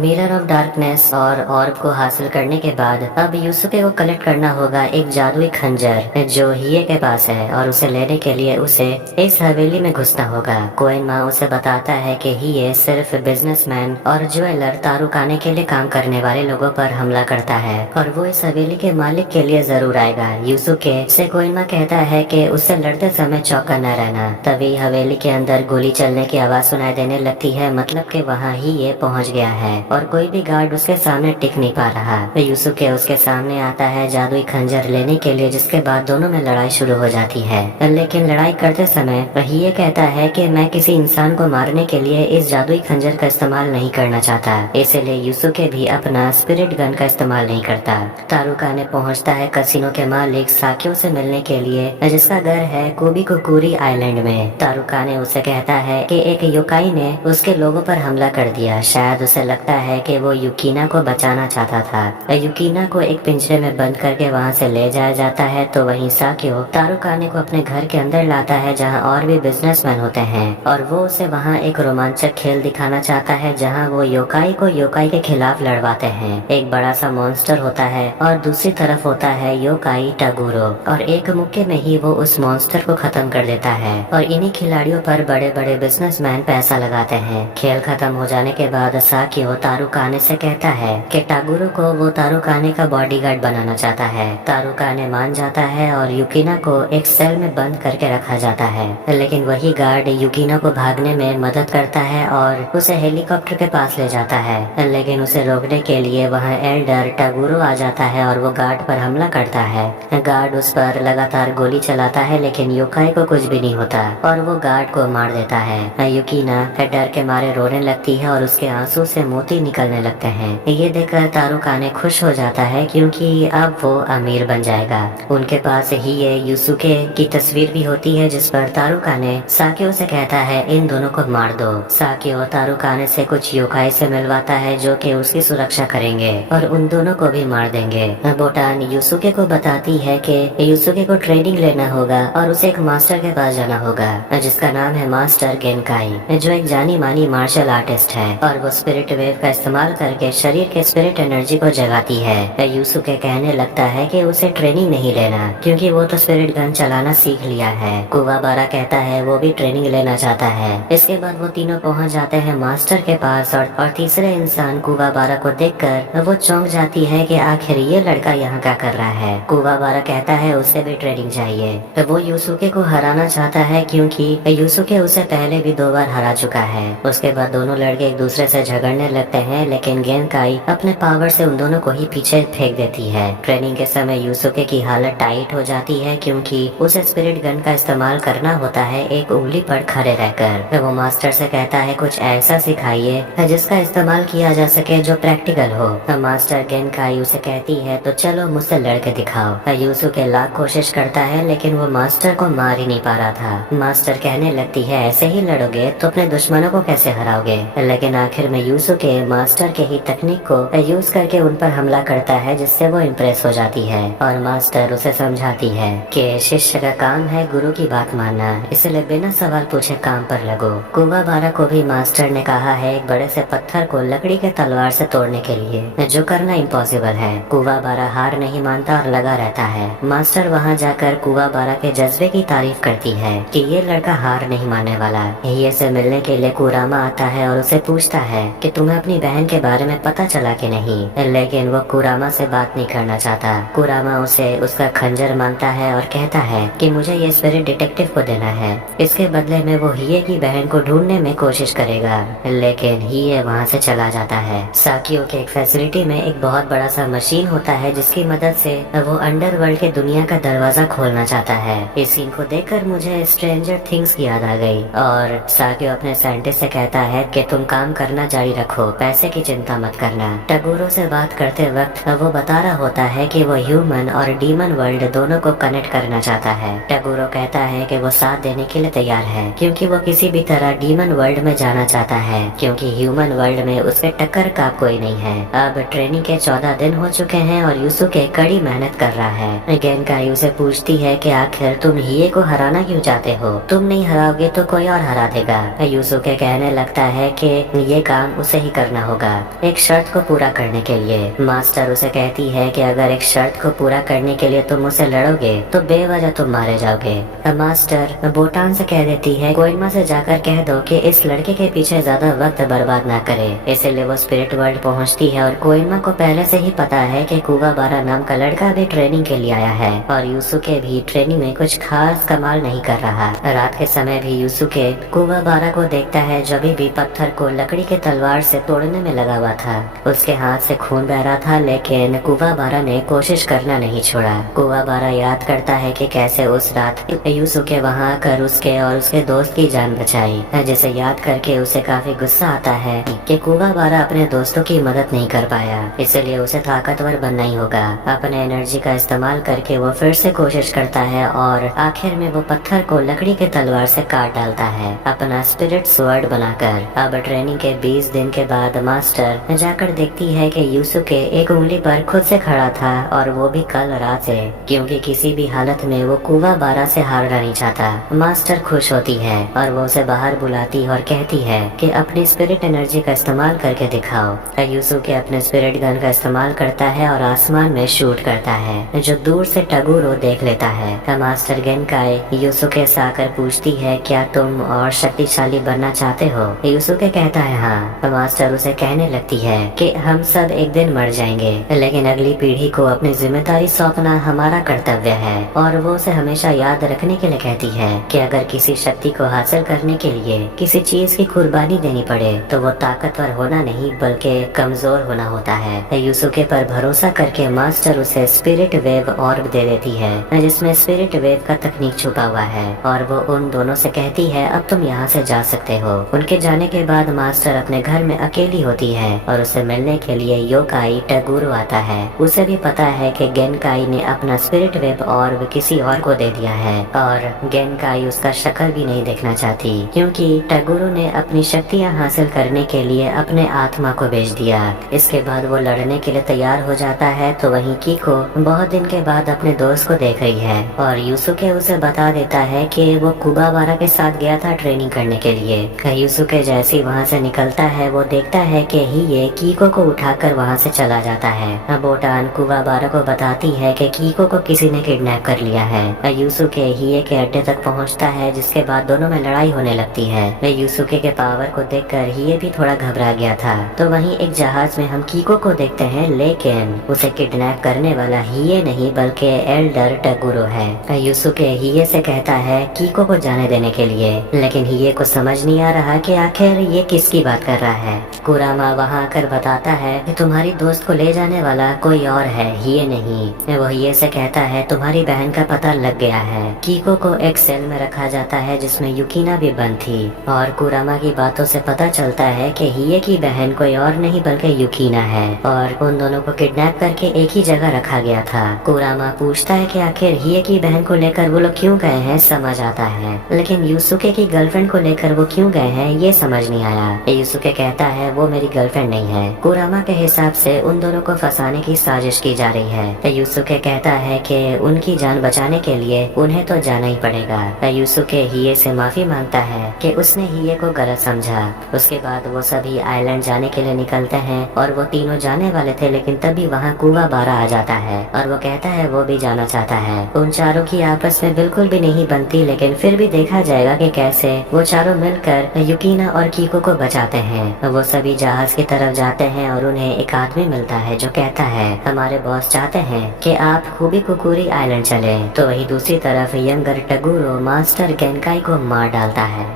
मिरर ऑफ डार्कनेस और ऑर्ब को हासिल करने के बाद अब यूसुके को कलेक्ट करना होगा एक जादुई खंजर जो हिये के पास है, और उसे लेने के लिए उसे इस हवेली में घुसना होगा। कोइनमा उसे बताता है कि हिये सिर्फ बिजनेसमैन और ज्वेलर तारुकाने के लिए काम करने वाले लोगों पर हमला करता है और वो इस हवेली के मालिक के लिए जरूर आएगा। यूसुके से कोइनमा कहता है कि उससे लड़ते समय चौका न रहना। तभी हवेली के अंदर गोली चलने की आवाज सुनाई देने लगती है, मतलब कि वहाँ हिये पहुँच गया है और कोई भी गार्ड उसके सामने टिक नहीं पा रहा। यूसुके उसके सामने आता है जादुई खंजर लेने के लिए, जिसके बाद दोनों में लड़ाई शुरू हो जाती है। लेकिन लड़ाई करते समय वही ये कहता है कि मैं किसी इंसान को मारने के लिए इस जादुई खंजर का इस्तेमाल नहीं करना चाहता, इसलिए यूसुके भी अपना स्पिरिट गन का इस्तेमाल नहीं करता। तारुकाने पहुँचता है कसिनो के मालिक साकियो से मिलने के लिए, जिसका घर है कोबिकुकुरी आइलैंड में। तारुकाने उसे कहता है कि एक योकाई ने उसके लोगों पर हमला कर दिया, शायद उसे लगता है कि वो युकीना को बचाना चाहता था। युकीना को एक पिंजरे में बंद करके वहाँ से ले जाया जाता है, तो वहीं साकियो तारुकाने को अपने घर के अंदर लाता है जहाँ और भी बिजनेसमैन होते हैं, और वो उसे वहाँ एक रोमांचक खेल दिखाना चाहता है जहाँ वो योकाई को योकाई के खिलाफ लड़वाते हैं। एक बड़ा सा मॉन्स्टर होता है और दूसरी तरफ होता है योकाई टागुरो, और एक मुक्के में ही वो उस मॉन्स्टर को खत्म कर देता है। और इन्हीं खिलाड़ियों पर बड़े बड़े बिजनेसमैन पैसा लगाते हैं। खेल खत्म हो जाने के बाद साकियो तारुकाने से कहता है कि टागुरो को वो तारुकाने का बॉडीगार्ड बनाना चाहता है। तारुकाने मान जाता है और युकिना को एक सेल में बंद करके रखा जाता है, लेकिन वही गार्ड युकिना को भागने में मदद करता है और उसे हेलीकॉप्टर के पास ले जाता है। लेकिन उसे रोकने के लिए वहाँ एल्डर टागुरो आ जाता है और वो गार्ड पर हमला करता है। गार्ड उस पर लगातार गोली चलाता है, लेकिन युकाई को कुछ भी नहीं होता और वो गार्ड को मार देता है। युकिना डर के मारे रोने लगती है और उसके आंसू से मोती निकलने लगते हैं। ये देखकर तारुकाने खुश हो जाता है क्योंकि अब वो अमीर बन जाएगा। उनके पास ही ये युसुके की तस्वीर भी होती है जिस पर तारुकाने साकियो से कहता है इन दोनों को मार दो। साकियो तारुकाने से कुछ योकाई से मिलवाता है जो कि उसकी सुरक्षा करेंगे और उन दोनों को भी मार देंगे। बोटान युसुके को बताती है कि युसुके को ट्रेनिंग लेना होगा और उसे एक मास्टर के पास जाना होगा जिसका नाम है मास्टर गेनकाई, जो एक जानी मानी मार्शल आर्टिस्ट है और वो स्पिरिट वेव का इस्तेमाल करके शरीर के स्पिरिट एनर्जी को जगाती है। युसुके कहने लगता है कि उसे ट्रेनिंग नहीं लेना क्योंकि वो तो स्पिरिट गन चलाना सीख लिया है। कुवाबारा कहता है वो भी ट्रेनिंग लेना चाहता है। इसके बाद वो तीनों पहुंच जाते हैं मास्टर के पास और तीसरे इंसान कुवाबारा को देखकर वो चौंक जाती है कि आखिर ये लड़का यहाँ क्या कर रहा है। कुवाबारा कहता है उसे भी ट्रेनिंग चाहिए। वो युसुके को हराना चाहता है क्योंकि युसुके उसे पहले भी 2 बार हरा चुका है। उसके बाद दोनों लड़के एक दूसरे से झगड़ने लगते हैं, लेकिन गेनकाई अपने पावर से उन दोनों को ही पीछे फेंक देती है। ट्रेनिंग के समय युसुके की हालत टाइट हो जाती है क्योंकि उसे स्पिरिट गन का इस्तेमाल करना होता है एक उंगली पर खड़े रहकर। वो मास्टर से कहता है कुछ ऐसा सिखाइए जिसका इस्तेमाल किया जा सके जो प्रैक्टिकल हो। मास्टर गेनकाई उसे कहती है तो चलो मुझसे लड़के दिखाओ। युसुके लाख कोशिश करता है लेकिन वो मास्टर को मार ही नहीं पा रहा था। मास्टर कहने लगती है ऐसे ही लड़ोगे तो अपने दुश्मनों को कैसे हराओगे। लेकिन आखिर में युसुके मास्टर के ही तकनीक को यूज करके उन पर हमला करता है जिससे वो इम्प्रेस हो जाती है और मास्टर उसे समझाती है कि शिष्य का काम है गुरु की बात मानना, इसलिए बिना सवाल पूछे काम पर लगो। कुवाबारा को भी मास्टर ने कहा है एक बड़े से पत्थर को लकड़ी के तलवार से तोड़ने के लिए, जो करना इम्पॉसिबल है। कुवाबारा हार नहीं मानता और लगा रहता है। मास्टर वहाँ जाकर कुवाबारा के जज्बे की तारीफ करती है कि ये लड़का हार नहीं मानने वाला। ये से मिलने के लिए कुरामा आता है और उसे पूछता है कि तुम्हें अपनी बहन के बारे में पता चला कि नहीं, लेकिन वो कुरामा से बात नहीं करना चाहता। कुरामा उसे उसका खंजर मांगता है और कहता है कि मुझे ये स्पिरिट डिटेक्टिव को देना है, इसके बदले में वो हिये की बहन को ढूंढने में कोशिश करेगा। लेकिन हिये वहाँ से चला जाता है। साकियो के एक फैसिलिटी में एक बहुत बड़ा सा मशीन होता है जिसकी मदद से वो अंडरवर्ल्ड के दुनिया का दरवाजा खोलना चाहता है। इस सीन को देखकर मुझे स्ट्रेंजर थिंग्स की याद आ गई और साकियो अपने साइंटिस्ट से कहता है कि तुम काम करना जारी रखो, पैसे की चिंता मत करना। टागोरो से बात करते वक्त वो बता रहा होता है कि वो ह्यूमन और डीमन वर्ल्ड दोनों को कनेक्ट करना चाहता है। टागोरो कहता है कि वो साथ देने के लिए तैयार है क्योंकि वो किसी भी तरह डीमन वर्ल्ड में जाना चाहता है क्योंकि ह्यूमन वर्ल्ड में उसके टक्कर का कोई नहीं है। अब ट्रेनिंग के 14 दिन हो चुके हैं और युसुके कड़ी मेहनत कर रहा है। गेनकाई उसे पूछती है कि आखिर तुम हिये को हराना क्यों चाहते हो, तुम नहीं हराओगे तो कोई और हरा देगा। युसुके कहने लगता है कि ये काम उसे ही करना होगा एक शर्त को पूरा करने के लिए। मास्टर उसे कहती है कि अगर एक शर्त को पूरा करने के लिए तुम उसे लड़ोगे तो बेवजह तुम मारे जाओगे। मास्टर बोटान से कह देती है कोइमा से जाकर कह दो कि इस लड़के के पीछे ज्यादा वक्त बर्बाद ना करे। इसलिए वो स्पिरिट वर्ल्ड पहुंचती है और कोइमा को पहले से ही पता है कि कुवाबारा नाम का लड़का भी ट्रेनिंग के लिए आया है और युसुके भी ट्रेनिंग में कुछ खास कमाल नहीं कर रहा। रात के समय भी युसुके कुवाबारा को देखता है जो भी पत्थर को लकड़ी के तलवार से तोड़ने में लगा हुआ था। उसके हाथ से खून बह रहा था लेकिन कुवाबारा ने कोशिश करना नहीं छोड़ा। कुवाबारा याद करता है कि कैसे उस रात युसुके वहाँ आकर उसके और उसके दोस्त की जान बचाई, जिसे याद करके उसे काफी गुस्सा आता है कि कुवाबारा अपने दोस्तों की मदद नहीं कर पाया, इसलिए उसे ताकतवर बनना ही होगा। अपने एनर्जी का इस्तेमाल करके वो फिर से कोशिश करता है और आखिर में वो पत्थर को लकड़ी के तलवार से काट डालता है अपना स्पिरिट स्वॉर्ड बनाकर। अब ट्रेनिंग के 20 दिन के बाद मास्टर जाकर देखती है कि युसुके एक उंगली पर खुद से खड़ा था और वो भी कल रात से, क्योंकि किसी भी हालत में वो कुवाबारा से हारना नहीं चाहता। मास्टर खुश होती है और वो उसे बाहर बुलाती और कहती है कि अपनी स्पिरिट एनर्जी का इस्तेमाल करके दिखाओ। युसुके अपने स्पिरिट गन का इस्तेमाल करता है और आसमान में शूट करता है जो दूर से टागोरो देख लेता है। मास्टर गेनकाई युसुके से आकर पूछती है क्या तुम और शक्तिशाली बनना चाहते हो। युसुके कहता है हाँ। मास्टर उसे कहने लगती है कि हम सब एक दिन मर जाएंगे, लेकिन अगली पीढ़ी को अपनी जिम्मेदारी सौंपना हमारा कर्तव्य है। और वो उसे हमेशा याद रखने के लिए कहती है कि अगर किसी शक्ति को हासिल करने के लिए किसी चीज की कुर्बानी देनी पड़े तो वो ताकतवर होना नहीं बल्कि कमजोर होना होता है। यूसुके पर भरोसा करके मास्टर उसे स्पिरिट वेव ऑर्ब दे देती है, जिसमें स्पिरिट वेव का तकनीक छुपा हुआ है, और वो उन दोनों से कहती है अब तुम यहाँ से जा सकते हो। उनके जाने के बाद मास्टर अपने घर में अकेली होती है और उसे मिलने के लिए योकाई टगुरु आता है। उसे भी पता है कि गेनकाई ने अपना स्पिरिट वेव ऑर्ब किसी और को दे दिया है, और गेनकाई उसका शक्ल भी नहीं देखना चाहती क्योंकि टगुरु ने अपनी शक्तियाँ हासिल करने के लिए अपने आत्मा को भेज दिया। इसके बाद वो लड़ने के लिए तैयार हो जाता है तो वहीं कीको बहुत दिन के बाद अपने दोस्त को देख रही है और यूसुके उसे बता देता है कि वो कुबाबारा के साथ गया था ट्रेनिंग करने के लिए। यूसुके जैसे वहाँ से निकलता है वो देखता है कि हिये कीको को उठाकर वहाँ से चला जाता है। बोटान कुबाबारा को बताती है कि कीको को किसी ने किडनैप कर लिया है। यूसुके हिये के अड्डे तक पहुँचता है, जिसके बाद दोनों में लड़ाई होने लगती है। यूसुके के पावर को देखकर हिये भी थोड़ा घबरा गया था। तो वहीं एक जहाज में हम कीको को देखते हैं, लेकिन उसे किडनैप करने वाला हिये नहीं बल्कि एल्डर टगुरु है। यूसुके हिये से कहता है कीको को जाने देने के लिए, लेकिन हिये को समझ नहीं आ रहा कि आखिर ये किसकी बात कर रहा है। कुरामा वहाँ आकर बताता है कि तुम्हारी दोस्त को ले जाने वाला कोई और है, हिये नहीं। वो हिये से कहता है तुम्हारी बहन का पता लग गया है। कीको को एक सेल में रखा जाता है जिसमें युकीना भी बंद थी, और कुरामा की बातों से पता चलता है कि हिये की बहन कोई और नहीं बल्कि युकीना है, और उन दोनों को किडनैप करके एक ही जगह रखा गया था। कुरामा पूछता है कि आखिर हिये की बहन को लेकर वो लोग क्यों गए हैं, समझ आता है, लेकिन यूसुके की गर्लफ्रेंड को लेकर वो क्यों गए हैं ये समझ नहीं आया। यूसुके कहता है वो मेरी गर्लफ्रेंड नहीं है। कुरामा के हिसाब से उन दोनों को फंसाने की साजिश की जा रही है। यूसुके कहता है कि उनकी जान बचाने के लिए उन्हें तो जाना ही पड़ेगा। यूसुके हिये से माफी मांगता है कि उसने हिये को गलत समझा। उसके बाद वो सभी आइलैंड जाने के लिए निकलते हैं और वो तीनों जाने वाले थे, लेकिन तभी वहाँ कुबाबारा आ जाता है और वो कहता है वो भी जाना चाहता है। उन चारों की आपस में बिल्कुल भी नहीं बनती, लेकिन फिर भी देखा जाएगा कि कैसे वो चारों मिलकर युकीना और कीको को बचाते हैं। वो सभी जहाज की तरफ जाते हैं और उन्हें एक आदमी मिलता है जो कहता है हमारे बॉस चाहते हैं कि आप खूबी कुकुरी आइलैंड चले। तो वही दूसरी तरफ यंगर टगुरो मास्टर गेनकाई को मार डालता है।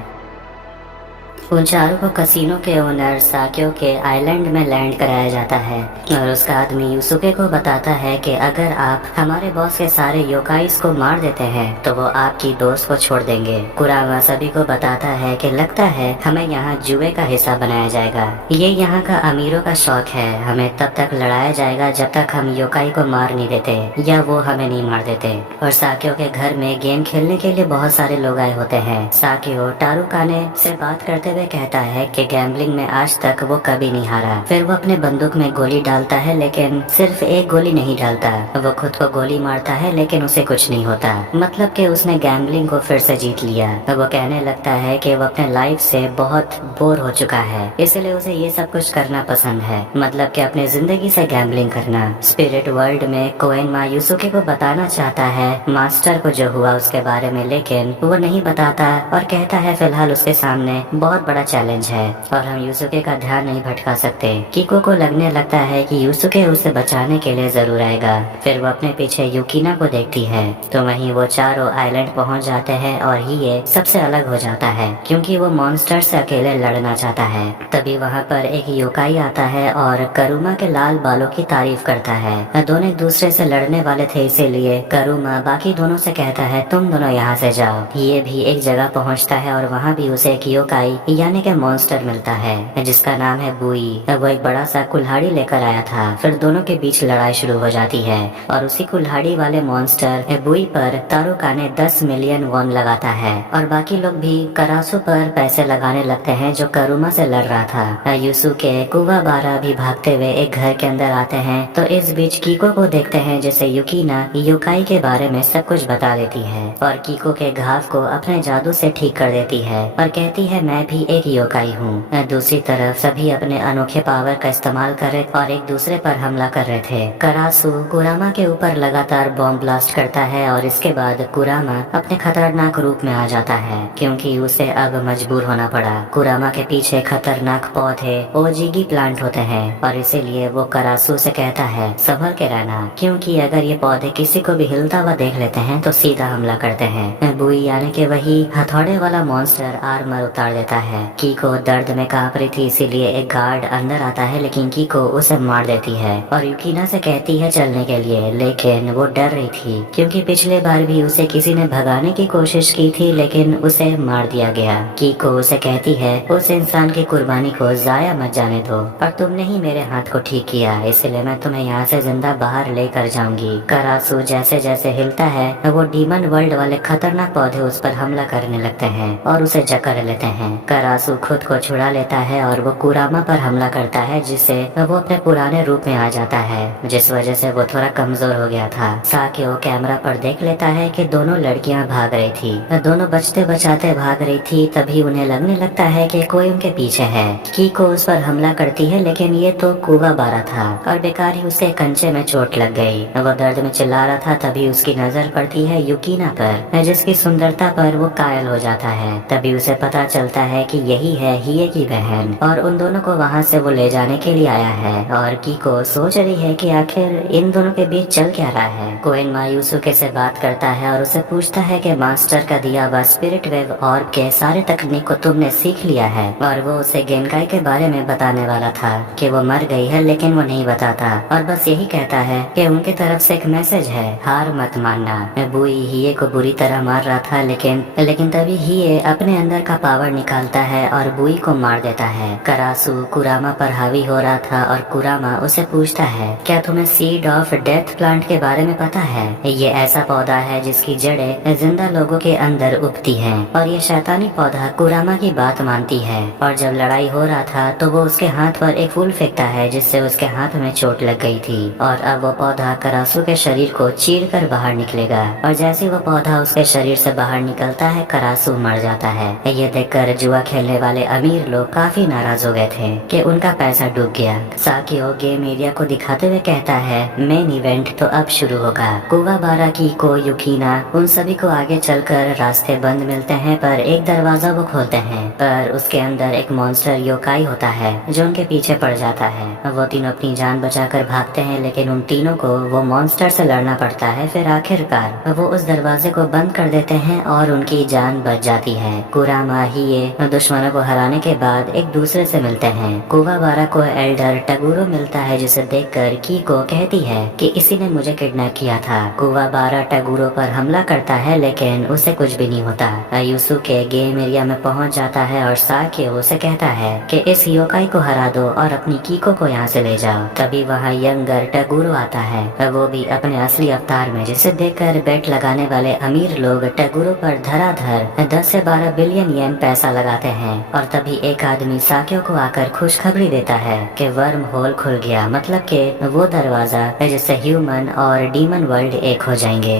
उन चारों को कसीनो के ओनर साक्यो के आइलैंड में लैंड कराया जाता है और उसका आदमी यूसुके को बताता है कि अगर आप हमारे बॉस के सारे योकाइस को मार देते हैं तो वो आपकी दोस्त को छोड़ देंगे। कुरामा सभी को बताता है कि लगता है हमें यहाँ जुए का हिस्सा बनाया जाएगा। ये यहाँ का अमीरों का शौक है, हमें तब तक लड़ाया जाएगा जब तक हम योकाई को मार नहीं देते या वो हमें नहीं मार देते। और साक्यो के घर में गेम खेलने के लिए बहुत सारे लोग आए होते हैं। साक्यो टारुकाने से बात करते कहता है कि गैम्बलिंग में आज तक वो कभी नहीं हारा। फिर वो अपने बंदूक में गोली डालता है, लेकिन सिर्फ एक गोली नहीं डालता, वो खुद को गोली मारता है लेकिन उसे कुछ नहीं होता, मतलब कि उसने गैम्बलिंग को फिर से जीत लिया। वो कहने लगता है कि वो अपने लाइफ से बहुत बोर हो चुका है, इसलिए उसे ये सब कुछ करना पसंद है, मतलब कि अपने जिंदगी से गैम्बलिंग करना। स्पिरिट वर्ल्ड में कोएनमा यूसुके को बताना चाहता है मास्टर को जो हुआ उसके बारे में, लेकिन वो नहीं बताता और कहता है फिलहाल उसके सामने बहुत बड़ा चैलेंज है और हम यूसुके का ध्यान नहीं भटका सकते। कीको को लगने लगता है कि यूसुके उसे बचाने के लिए जरूर आएगा। फिर वो अपने पीछे युकीना को देखती है तो वहीं वो चारों आइलैंड पहुंच जाते हैं और हिये सबसे अलग हो जाता है क्योंकि वो मॉन्स्टर से अकेले लड़ना चाहता है। तभी वहाँ पर एक योकाई आता है और करुमा के लाल बालों की तारीफ करता है। दोनों एक दूसरे से लड़ने वाले थे, इसीलिए करुमा बाकी दोनों से कहता है तुम दोनों यहाँ से जाओ। हिये भी एक जगह पहुँचता है और वहाँ भी उसे एक योकाई यानी कि मॉन्स्टर मिलता है जिसका नाम है बुई। वो एक बड़ा सा कुल्हाड़ी लेकर आया था। फिर दोनों के बीच लड़ाई शुरू हो जाती है और उसी कुल्हाड़ी वाले मॉन्स्टर बुई पर तारुका ने 10 मिलियन वॉन लगाता है और बाकी लोग भी करासु पर पैसे लगाने लगते हैं जो करुमा से लड़ रहा था। यूसुके कुबाबारा भी भागते हुए एक घर के अंदर आते हैं तो इस बीच कीको को देखते हैं जिसे युकीना योकाई के बारे में सब कुछ बता देती है और कीको के घाव को अपने जादू से ठीक कर देती है और कहती है मैं भी भी एक योकाई हूँ। दूसरी तरफ सभी अपने अनोखे पावर का इस्तेमाल कर रहे और एक दूसरे पर हमला कर रहे थे। करासु कुरामा के ऊपर लगातार बॉम्ब ब्लास्ट करता है और इसके बाद कुरामा अपने खतरनाक रूप में आ जाता है, क्योंकि उसे अब मजबूर होना पड़ा। कुरामा के पीछे खतरनाक पौधे ओजीगी प्लांट होते हैं और इसीलिए वो करासु से कहता है संभल के रहना, क्योंकि अगर ये पौधे किसी को भी हिलता हुआ देख लेते हैं तो सीधा हमला करते हैं। बुई यानी कि वही हथौड़े वाला मॉन्स्टर आर्मर उतार देता है। कीको दर्द में कांप रही थी, इसीलिए एक गार्ड अंदर आता है, लेकिन कीको उसे मार देती है और युकीना से कहती है चलने के लिए, लेकिन वो डर रही थी क्योंकि पिछले बार भी उसे किसी ने भगाने की कोशिश की थी लेकिन उसे मार दिया गया। कीको उसे कहती है उस इंसान की कुर्बानी को जाया मत जाने दो, और तुमने ही मेरे हाथ को ठीक किया, इसलिए मैं तुम्हें यहाँ से जिंदा बाहर लेकर जाऊंगी। करासु जैसे जैसे हिलता है वो डीमन वर्ल्ड वाले खतरनाक पौधे उस पर हमला करने लगते हैं और उसे जकड़ लेते हैं। करासु खुद को छुड़ा लेता है और वो कुरामा पर हमला करता है, जिससे वो अपने पुराने रूप में आ जाता है, जिस वजह से वो थोड़ा कमजोर हो गया था। साकियो कैमरा पर देख लेता है कि दोनों लड़कियां भाग रही थी, दोनों बचते बचाते भाग रही थी। तभी उन्हें लगने लगता है कि कोई उनके पीछे है। कीको उस पर हमला करती है, लेकिन ये तो कुवाबारा था और बेकार ही उसके कंचे में चोट लग गई। वो दर्द में चिल्ला रहा था, तभी उसकी नजर पड़ती है युकीना पर, जिसकी सुंदरता पर वो कायल हो जाता है। तभी उसे पता चलता है कि यही है हिये की बहन और उन दोनों को वहाँ से वो ले जाने के लिए आया है। और कीको सोच रही है कि आखिर इन दोनों के बीच चल क्या रहा है। कोएन मायूसुके से बात करता है और उसे पूछता है कि मास्टर का दिया हुआ स्पिरिट वेव ऑर्ब के सारे तकनीक को तुमने सीख लिया है। और वो उसे गेनकाई के बारे में बताने वाला था कि वो मर गई है, लेकिन वो नहीं बताता और बस यही कहता है कि उनकी तरफ से एक मैसेज है, हार मत मानना। बुई हिये को बुरी तरह मार रहा था, लेकिन तभी हिये अपने अंदर का पावर निकालता है और बुई को मार देता है। करासु कुरामा पर हावी हो रहा था और कुरामा उसे पूछता है क्या तुम्हें सीड ऑफ डेथ प्लांट के बारे में पता है? ये ऐसा पौधा है जिसकी जड़ें जिंदा लोगों के अंदर उगती हैं और ये शैतानी पौधा कुरामा की बात मानती है। और जब लड़ाई हो रहा था तो वो उसके हाथ पर एक फूल फेंकता है, जिससे उसके हाथ में चोट लग गई थी और अब वो पौधा करासु के शरीर को चीर कर बाहर निकलेगा। और जैसे वो पौधा उसके शरीर से बाहर निकलता है, करासु मर जाता है। ये देखकर जुआ खेलने वाले अमीर लोग काफी नाराज हो गए थे कि उनका पैसा डूब गया। साकियो गेम एरिया को दिखाते हुए कहता है मेन इवेंट तो अब शुरू होगा। कुवाबारा, कीको, युकीना उन सभी को आगे चलकर रास्ते बंद मिलते हैं, पर एक दरवाजा वो खोलते हैं, पर उसके अंदर एक मॉन्स्टर योकाई होता है जो उनके पीछे पड़ जाता है। वो तीनों अपनी जान बचाकर भागते हैं, लेकिन उन तीनों को वो मॉन्स्टर से लड़ना पड़ता है। फिर आखिरकार वो उस दरवाजे को बंद कर देते हैं और उनकी जान बच जाती है। कुरामा हिये दुश्मनों को हराने के बाद एक दूसरे से मिलते हैं। कुवाबारा को एल्डर टगुरो मिलता है, जिसे देखकर कीको कहती है कि इसी ने मुझे किडनैप किया था। कुवाबारा टगुरो पर हमला करता है, लेकिन उसे कुछ भी नहीं होता। युसुके गेम एरिया में पहुंच जाता है और साकियो उसे कहता है कि इस योकाई को हरा दो और अपनी कीको को यहाँ से ले जाओ। तभी वहाँ यंगर टगुरो आता है, वो भी अपने असली अवतार में, जिसे देखकर बेट लगाने वाले अमीर लोग टगुरो पर धराधर 10 से 12 बिलियन येन पैसा लगाते हैं। और तभी एक आदमी साकियो को आकर खुशखबरी देता है कि वर्म होल खुल गया, मतलब कि वो दरवाजा जिससे ह्यूमन और डीमन वर्ल्ड एक हो जाएंगे।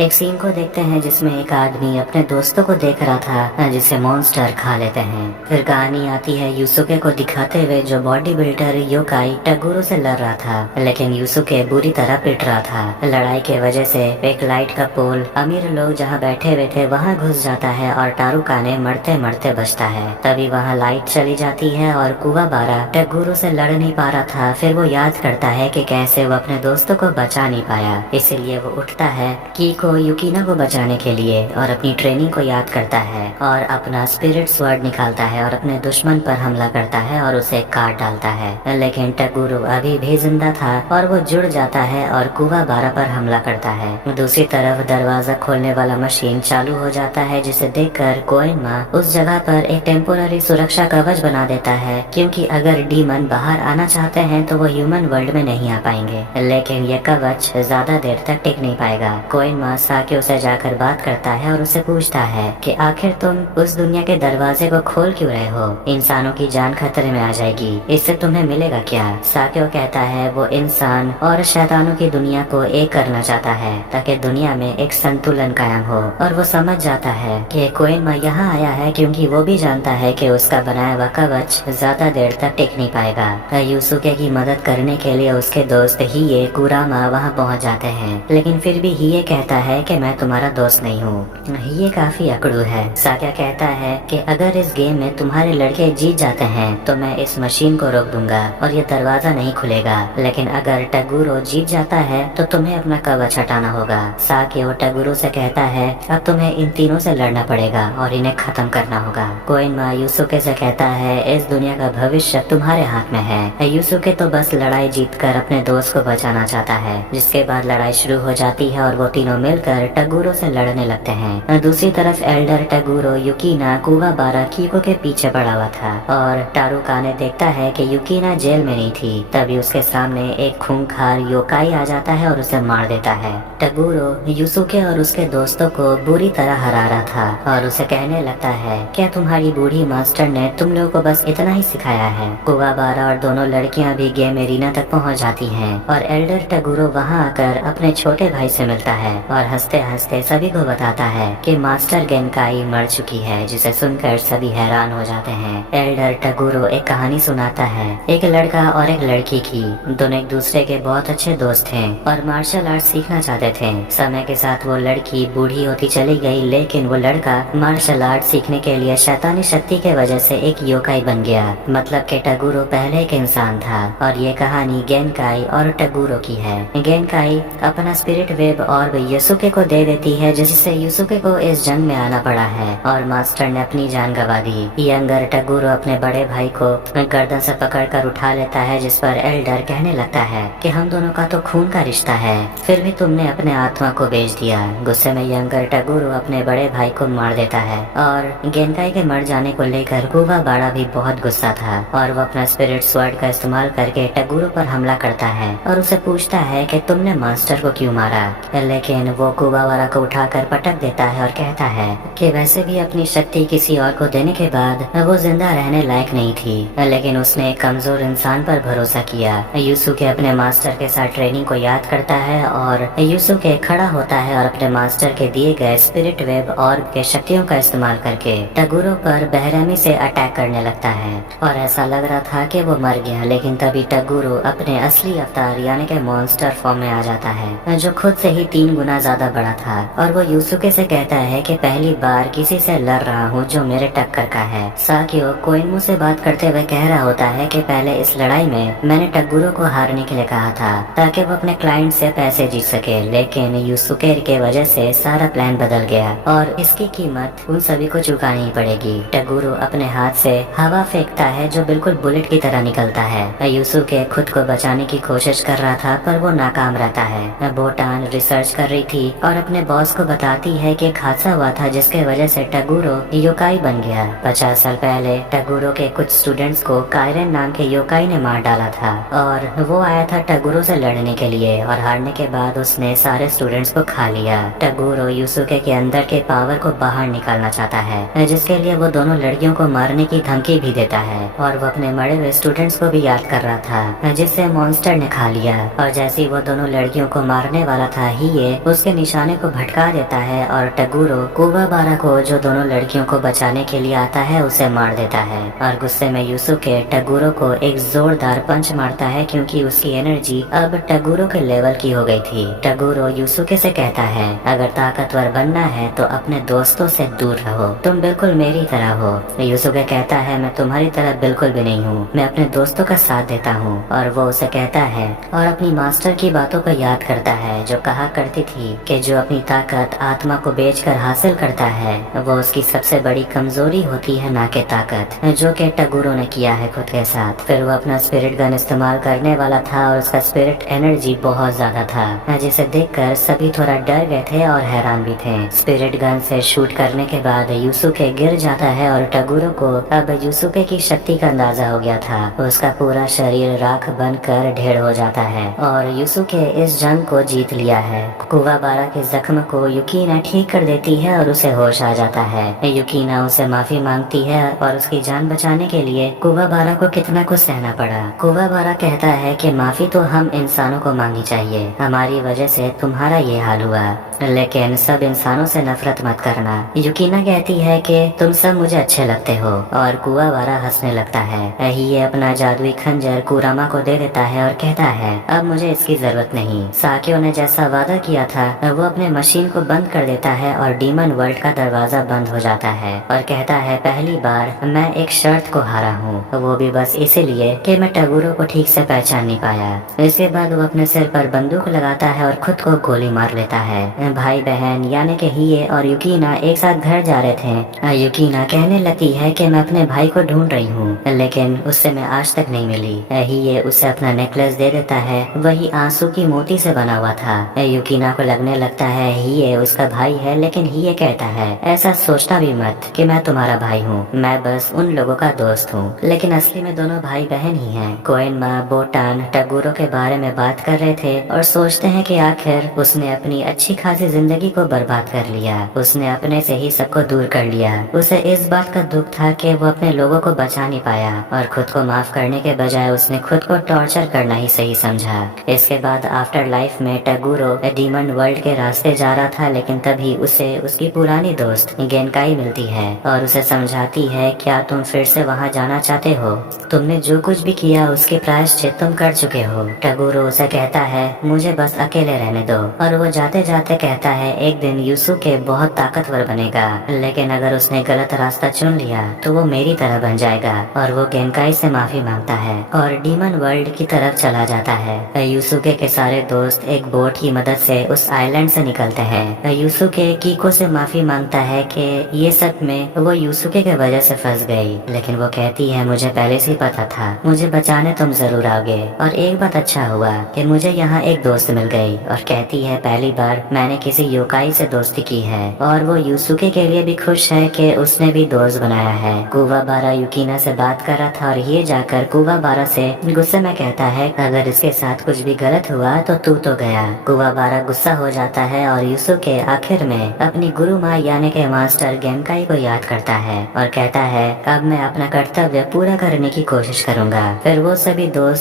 एक सीन को देखते हैं जिसमें एक आदमी अपने दोस्तों को देख रहा था जिसे मॉन्स्टर खा लेते हैं। फिर कहानी आती है युसुके को दिखाते हुए, जो बॉडी बिल्डर योकाई टगुरो से लड़ रहा था, लेकिन युसुके बुरी तरह पिट रहा था। लड़ाई के वजह से एक लाइट का पोल अमीर लोग जहाँ बैठे हुए थे वहाँ घुस जाता है और टारुकाने मरते मरते बचता है। तभी वहाँ लाइट चली जाती है और कुवाबारा टगुरो से लड़ नहीं पा रहा था। फिर वो याद करता है कि कैसे वो अपने दोस्तों को बचा नहीं पाया, इसलिए वो उठता है कीको युकीना को बचाने के लिए और अपनी ट्रेनिंग को याद करता है और अपना स्पिरिट स्वर्ड निकालता है और अपने दुश्मन पर हमला करता है और उसे काट डालता है। लेकिन टगुरो अभी भी जिंदा था और वो जुड़ जाता है और कुवाबारा पर हमला करता है। दूसरी तरफ दरवाजा खोलने वाला मशीन चालू हो जाता है, जिसे देखकर कोएनमा उस जगह पर एक टेम्पोररी सुरक्षा कवच बना देता है, क्योंकि अगर डीमन बाहर आना चाहते हैं तो वो ह्यूमन वर्ल्ड में नहीं आ पाएंगे। लेकिन ये कवच ज्यादा देर तक टिक नहीं पाएगा। कोएनमा साकियो से जाकर बात करता है और उसे पूछता है कि आखिर तुम उस दुनिया के दरवाजे को खोल क्यों रहे हो? इंसानों की जान खतरे में आ जाएगी, इससे तुम्हें मिलेगा क्या? साकियो कहता है वो इंसान और शैतानों की दुनिया को एक करना चाहता है ताकि दुनिया में एक संतुलन कायम हो, और वो समझ जाता है कि कोएनमा यहाँ आया है क्योंकि वो भी जानता है कि उसका बनाया हुआ कवच ज्यादा देर तक टिक नहीं पाएगा। यूसुके की मदद करने के लिए उसके दोस्त हिये कुरामा वहाँ पहुँच जाते हैं, लेकिन फिर भी हिये कहता है कि मैं तुम्हारा दोस्त नहीं हूँ। हिये काफी अकड़ू है। साकिया कहता है कि अगर इस गेम में तुम्हारे लड़के जीत जाते हैं तो मैं इस मशीन को रोक दूंगा और ये दरवाजा नहीं खुलेगा, लेकिन अगर टगुरो जीत जाता है तो तुम्हें अपना कवच हटाना होगा। साकियो टगुरो से कहता है अब तुम्हें इन तीनों से लड़ना पड़ेगा और इन्हें खत्म करना होगा। कोएनमा यूसुके से कहता है इस दुनिया का भविष्य तुम्हारे हाथ में है। यूसुके तो बस लड़ाई जीतकर अपने दोस्त को बचाना चाहता है, जिसके बाद लड़ाई शुरू हो जाती है और वो तीनों मिलकर टगुरो से लड़ने लगते हैं। दूसरी तरफ एल्डर टगुरो युकीना कुवाबारा कीको के पीछे पड़ा हुआ था और टारुकाने देखता है कि युकीना जेल में नहीं थी। तभी उसके सामने एक खूंखार योकाई आ जाता है और उसे मार देता है। टगुरो यूसुके और उसके दोस्तों को बुरी तरह हरा रहा था और उसे कहने लगता है क्या तुम्हारी बूढ़ी मास्टर ने तुम लोगों को बस इतना ही सिखाया है? कुवाबारा और दोनों लड़कियां भी गेम एरिना तक पहुंच जाती हैं और एल्डर टगुरो वहां आकर अपने छोटे भाई से मिलता है और हंसते हंसते सभी को बताता है कि मास्टर गेनकाई मर चुकी है, जिसे सुनकर सभी हैरान हो जाते हैं। एल्डर टगुरो एक कहानी सुनाता है एक लड़का और एक लड़की की। दोनों एक दूसरे के बहुत अच्छे दोस्त थे और मार्शल आर्ट सीखना चाहते थे। समय के साथ वो लड़की बूढ़ी होती चली गई, लेकिन वो लड़का मार्शल आर्ट सीखने के लिए शैतानी शक्ति के वजह से एक योकाई बन गया। मतलब कि टगुरो पहले एक इंसान था और ये कहानी गेनकाई और टगुरो की है। गेनकाई अपना स्पिरिट वेब और यूसुके को दे देती है, जिससे यूसुके को इस जंग में आना पड़ा है और मास्टर ने अपनी जान गंवा दी। यंगर टगुरो अपने बड़े भाई को गर्दन से पकड़कर उठा लेता है, जिस पर एल्डर कहने लगता है कि हम दोनों का तो खून का रिश्ता है, फिर भी तुमने अपने आत्मा को बेच दिया। गुस्से में यंगर टगुरो अपने बड़े भाई को मार देता है और गेनकाई के मर जाने को लेकर कुवाबारा भी बहुत गुस्सा था और वो अपना स्पिरिट स्वॉर्ड का इस्तेमाल करके टगुरो पर हमला करता है और उसे पूछता है कि तुमने मास्टर को क्यों मारा, लेकिन वो कुवाबारा को उठाकर पटक देता है और कहता है कि वैसे भी अपनी शक्ति किसी और को देने के बाद वो जिंदा रहने लायक नहीं थी, लेकिन उसने एक कमजोर इंसान पर भरोसा किया। यूसुके अपने मास्टर के साथ ट्रेनिंग को याद करता है और यूसुके खड़ा होता है और अपने मास्टर के दिए गए स्पिरिट वेब और के शक्तियों का इस्तेमाल करके टगुरो पर बेरहमी से अटैक करने लगता है और ऐसा लग रहा था कि वो मर गया, लेकिन तभी टगुरो अपने असली अवतार यानी कि मॉन्स्टर फॉर्म में आ जाता है, जो खुद से ही 3 गुना ज्यादा बड़ा था। और वो यूसुके से कहता है कि पहली बार किसी से लड़ रहा हूँ जो मेरे टक्कर का है। साकियो कोएनमू से बात करते हुए कह रहा होता है कि पहले इस लड़ाई में मैंने टगुरो को हारने के लिए कहा था ताकि वो अपने क्लाइंट से पैसे जीत सके, लेकिन यूसुके के वजह से सारा प्लान बदल गया और इसकी कीमत उन सभी को चुकानी पड़ेगी। टगुरो अपने हाथ से हवा फेंकता है जो बिल्कुल बुलेट की तरह निकलता है। यूसुके खुद को बचाने की कोशिश कर रहा था पर वो नाकाम रहता है। बोटान रिसर्च कर रही थी और अपने बॉस को बताती है कि एक हादसा हुआ था जिसके वजह से टगुरो योकाई बन गया। 50 साल पहले टगुरो के कुछ स्टूडेंट्स को कायरन नाम के योकाई ने मार डाला था और वो आया था टगुरो से लड़ने के लिए और हारने के बाद उसने सारे स्टूडेंट्स को खा लिया। टगुरो यूसुके के अंदर के पावर को बाहर निकालना चाहता है, जिसके लिए वो दोनों लड़कियों को मारने की धमकी भी देता है और वो अपने मरे हुए स्टूडेंट्स को भी याद कर रहा था जिसे मॉन्स्टर ने खा लिया। और जैसे ही वो दोनों लड़कियों को मारने वाला था ही ये उसके निशाने को भटका देता है और टगुरो कुवाबारा को जो दोनों लड़कियों को बचाने के लिए आता है उसे मार देता है। और गुस्से में यूसुके टगुरो को एक जोरदार पंच मारता है क्योंकि उसकी एनर्जी अब टगुरो के लेवल की हो गई थी। टगुरो यूसुके से कहता है अगर ताकतवर बनना है तो अपने दोस्तों से दूर रहो, तुम बिल्कुल मेरी तरह हो। यूसुके कहता है मैं तुम्हारी तरह बिल्कुल भी नहीं हूँ, मैं अपने दोस्तों का साथ देता हूँ। और वो उसे कहता है और अपनी मास्टर की बातों को याद करता है जो कहा करती थी कि जो अपनी ताकत आत्मा को बेचकर हासिल करता है वो उसकी सबसे बड़ी कमजोरी होती है, ना कि ताकत, जो कि टगुरो ने किया है खुद के साथ। फिर वो अपना स्पिरिट गन इस्तेमाल करने वाला था और उसका स्पिरिट एनर्जी बहुत ज्यादा था, जिसे देखकर सभी थोड़ा डर गए थे और हैरान भी थे। स्पिरिट गन से शूट करने के बाद यूसुके गिर जाता है और टगुरो को अब यूसुके की शक्ति का अंदाजा हो गया था। उसका पूरा शरीर राख बनकर ढेर हो जाता है और यूसुके इस जंग को जीत लिया है। कुवा कुवाबारा के जख्म को युकीना ठीक कर देती है और उसे होश आ जाता है। युकीना उसे माफी मांगती है और उसकी जान बचाने के लिए कुवाबारा को कितना कुछ सहना पड़ा। कुवाबारा कहता है कि माफी तो हम इंसानों को मांगनी चाहिए, हमारी वजह से तुम्हारा ये हाल हुआ, लेकिन सब इंसानों से नफरत मत करना। युकीना कहती है कि तुम सब मुझे अच्छे लगते हो और कुवाबारा हंसने लगता है। ये अपना जादुई खंजर कुरामा को दे देता है और कहता है अब मुझे इसकी जरूरत नहीं। साकियो ने जैसा वादा किया था वो अपने मशीन को बंद कर देता है और डीमन वर्ल्ड का दरवाजा बंद हो जाता है और कहता है पहली बार मैं एक शर्त को हारा हूँ, वो भी बस इसीलिए कि मैं टगुरो को ठीक से पहचान नहीं पाया। इसके बाद वो अपने सिर पर बंदूक लगाता है और खुद को गोली मार लेता है। भाई बहन यानी कि हिये और युकीना एक साथ घर जा रहे थे। युकीना कहने लगती है कि मैं अपने भाई को ढूंढ रही हूँ, लेकिन उससे मैं आज तक नहीं मिली। हिये उसे अपना नेकलेस दे देता है, वही आंसू की मोती से बना हुआ था। युकीना को लगने लगता है हिये उसका भाई है, लेकिन हिये कहता है ऐसा सोचना भी मत कि मैं तुम्हारा भाई हूँ, मैं बस उन लोगों का दोस्त हूँ। लेकिन असली में दोनों भाई बहन ही हैं। कोएनमा बोटान टगुरो के बारे में बात कर रहे थे और सोचते हैं कि आखिर उसने अपनी अच्छी खासी जिंदगी को बर्बाद कर लिया, उसने अपने से ही सबको दूर कर लिया। उसे इस बात का दुख था कि वो अपने लोगों को बचा नहीं पाया और खुद को माफ करने के बजाय उसने खुद को टॉर्चर करना ही सही समझा। इसके बाद आफ्टर लाइफ में टगुरो डीमन वर्ल्ड के रास्ते जा रहा था, लेकिन तभी उसे उसकी पुरानी दोस्त गेनकाई मिलती है और उसे समझाती है क्या तुम फिर से वहाँ जाना चाहते हो, तुमने जो कुछ भी किया उसके प्रायश्चित तुम कर चुके हो। टगुरो उसे कहता है मुझे बस अकेले रहने दो और वो जाते जाते कहता है एक दिन यूसुके बहुत ताकतवर बनेगा, लेकिन अगर उसने गलत रास्ता चुन लिया तो वो मेरी तरह बन जाएगा। और वो गेनकाई से माफी मांगता है और डीमन वर्ल्ड की तरफ चला जाता है। यूसुके के सारे दोस्त एक बोट की मदद से उस आइलैंड से निकलते हैं। यूसुके कीको से माफी मांगता है कि ये सब में वो यूसुके के वजह से फंस गई, लेकिन वो कहती है मुझे पहले से ही पता था, मुझे बचाने तुम जरूर आओगे। और एक बात अच्छा हुआ कि मुझे यहाँ एक दोस्त मिल गई। और कहती है पहली बार मैंने किसी योकाई से दोस्ती की है और वो यूसुके के लिए भी खुश है कि उसने भी दोस्त बनाया है। कुवाबारा युकीना से बात कर रहा था और ये जाकर कुवाबारा से गुस्से में कहता है अगर इसके साथ कुछ भी गलत हुआ तो तू तो गया। कुवाबारा गुस्सा हो जाता है और यूसुके आखिर में अपनी गुरु माँ यानी के मास्टर गेनकाई को याद करता है और कहता है अब मैं अपना कर्तव्य पूरा करने की कोशिश करूंगा। फिर वो सभी दोस्त